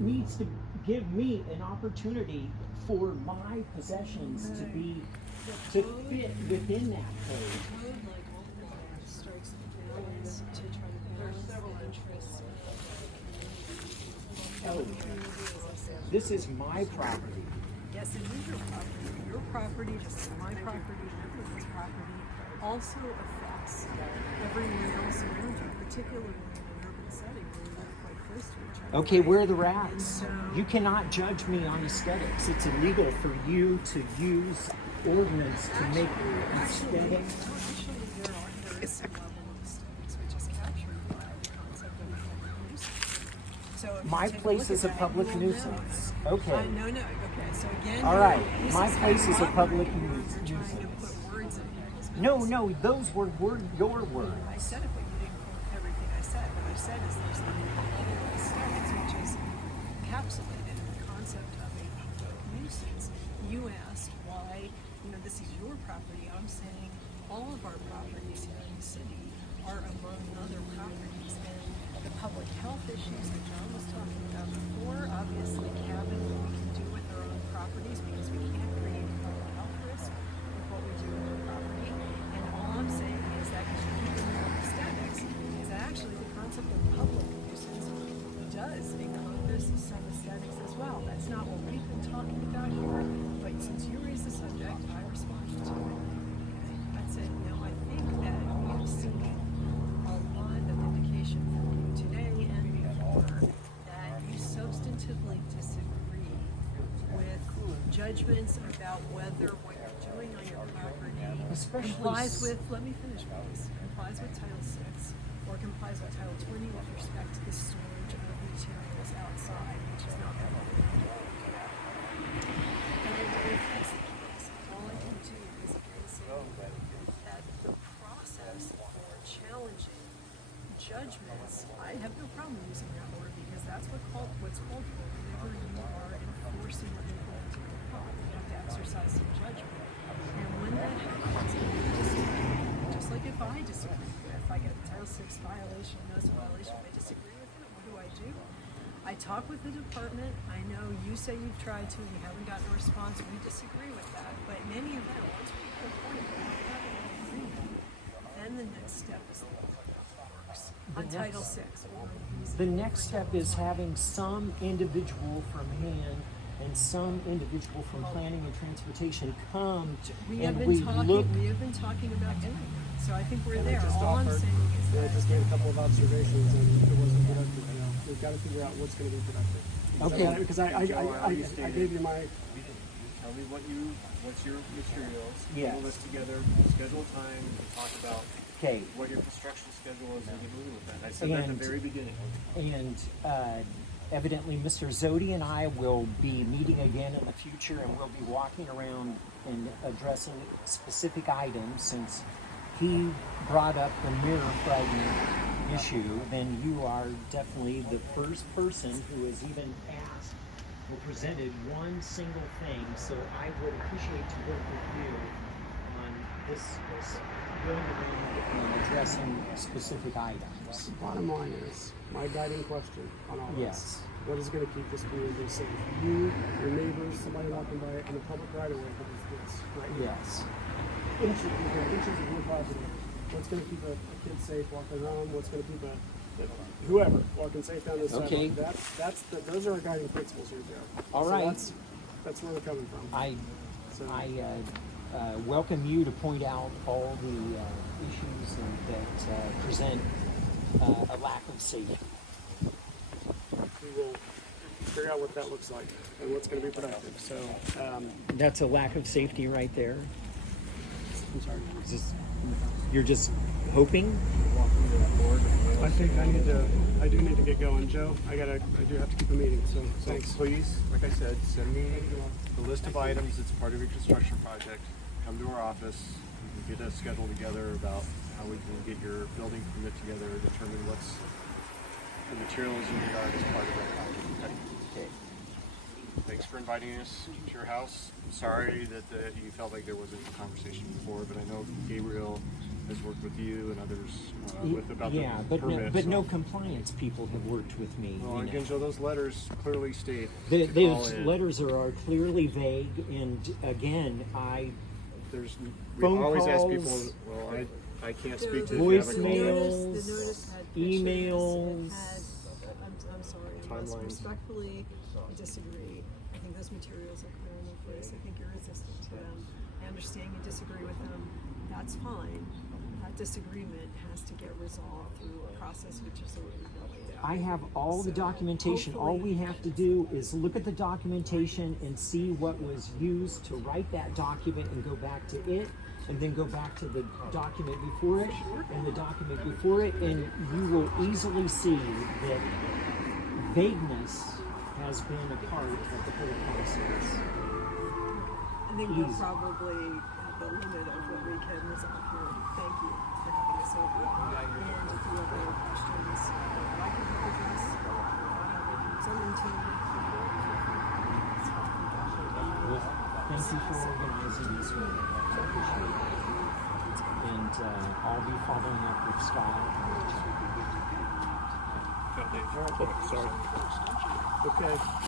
needs to give me an opportunity for my possessions to be, to fit within that code. code, like all the time, strikes a balance to try to balance the interests of Oh, the community, as I said. this is my property. Yes, it is your property. Your property, just as my property, everyone's property, also affects everyone else around you, particularly in an urban setting where we live quite close to each other. Okay, where are the And rats? so, You cannot judge me on aesthetics. It's illegal for you to use ordinance to make aesthetic. there is some level of aesthetics which is captured by the concept of a public nuisance. So if you My take place look is at a that, public you will know. nuisance. Okay. No, okay. So again, All right. this My is place is a public you're nuisance. trying to put words in people's No, mouths. no, those were your I words. said it, but you didn't quote everything I said. What I said is there's a level of aesthetics which is encapsulated in the concept of a public nuisance. You asked why, this is your property. I'm saying all of our properties here in the city are among other properties. And the public health issues that John was talking about before, obviously cabin what we can do with our own properties because we can't create a public health risk with what we do with our property. And all I'm saying is that because you're keeping your aesthetics, is that actually the concept of public nuisance does encompass some aesthetics as well. That's not what we've been talking about here, but since you raised the subject, I responded to it. Okay, that's it. Now I think that we have seen a lot of indication from you today and before that you substantively disagree with judgments about whether what you're doing on your property complies with, let me finish please, complies with Title VI or complies with Title 20 with respect to the storage of materials outside, which is not permitted under the law. And if that's the case, all I can do is again say that the process for challenging judgments, I have no problem using that word because that's what's called for whenever you are enforcing or implementing a law. You have to exercise some judgment. And when that happens, and you disagree, just like if I disagree with, I get a Title VI violation, notice of violation, if I disagree with it, what do? I talk with the department. I know you say you've tried to and you haven't gotten a response. We disagree with that. But in any event, once we get to a point where we have an agreement, then the next step is the works on Title VI. The next step is having some individual from hand and some individual from planning and transportation come We and have we been look. talking about doing that. So I think we're And there. I just All I'm offered, saying is and I that just made a couple of observations and it wasn't productive. We've got to figure out what's going to be productive. Okay. Because I gave you my, Tell me what's your materials. Yes. Pull this together. Schedule a time to talk about Okay. what your construction schedule is and get moving with that. I said that at And- the very beginning. And evidently, Mr. Zodi and I will be meeting again in the future, and we'll be walking around and addressing specific items. Since he brought up the mirror fragment issue, then you are definitely the first person who has even asked or presented one single thing. So I would appreciate to work with you on this going around and addressing specific items. bottom line is, my guiding question on all Yes. this. What is going to keep this community safe? You, your neighbors, somebody walking by on the public right of way because it's right here. Yes. Inches of your property. What's going to keep a kid safe walking home? What's going to keep whoever walking safe down this Okay. sidewalk? Those are our guiding principles here, Joe. All So right. That's where we're coming from. I So- welcome you to point out all the issues that present a lack of safety. We will figure out what that looks like and what's going to be productive. So, That's a lack of safety right there. I'm sorry. You're just hoping? I think I do need to get going, Joe. I do have to keep a meeting. So thanks. Please, like I said, send me the list of items that's part of your construction project. Come to our office. We can get a schedule together about how we can get your building permit together, determine what's the materials you need are as part of that project. Okay. Thanks for inviting us to your house. Sorry that you felt like there wasn't a conversation before, but I know Gabriel has worked with you and others about Yeah, the but permit. but no compliance people have worked with me. Well, you know. again, Joe, those letters clearly state to call Those in. letters are clearly vague, and again, We phone always ask calls, people. Well, I can't So speak to the if you have a voicemails, the notice had emails. pictures, it had, I'm sorry, Timelines. respectfully, I disagree. I think those materials are clear in their face. I think you're resistant to them. I understand you disagree with them. That's fine. That disagreement has to get resolved through a process which is already laid out. I have all the So, documentation. All we hopefully- have to do is look at the documentation and see what was used to write that document and go back to it, and then go back to the document before it and the document before it, and you will easily see that vagueness has been a part of the whole process. I think we're Easy. probably at the limit of what we can resolve here. Thank you for having us over. And if you have other questions that I can help address, or have a zoning team. Well, thank you for organizing this meeting. I appreciate it. And I'll be following up with Scott. Sorry. Okay.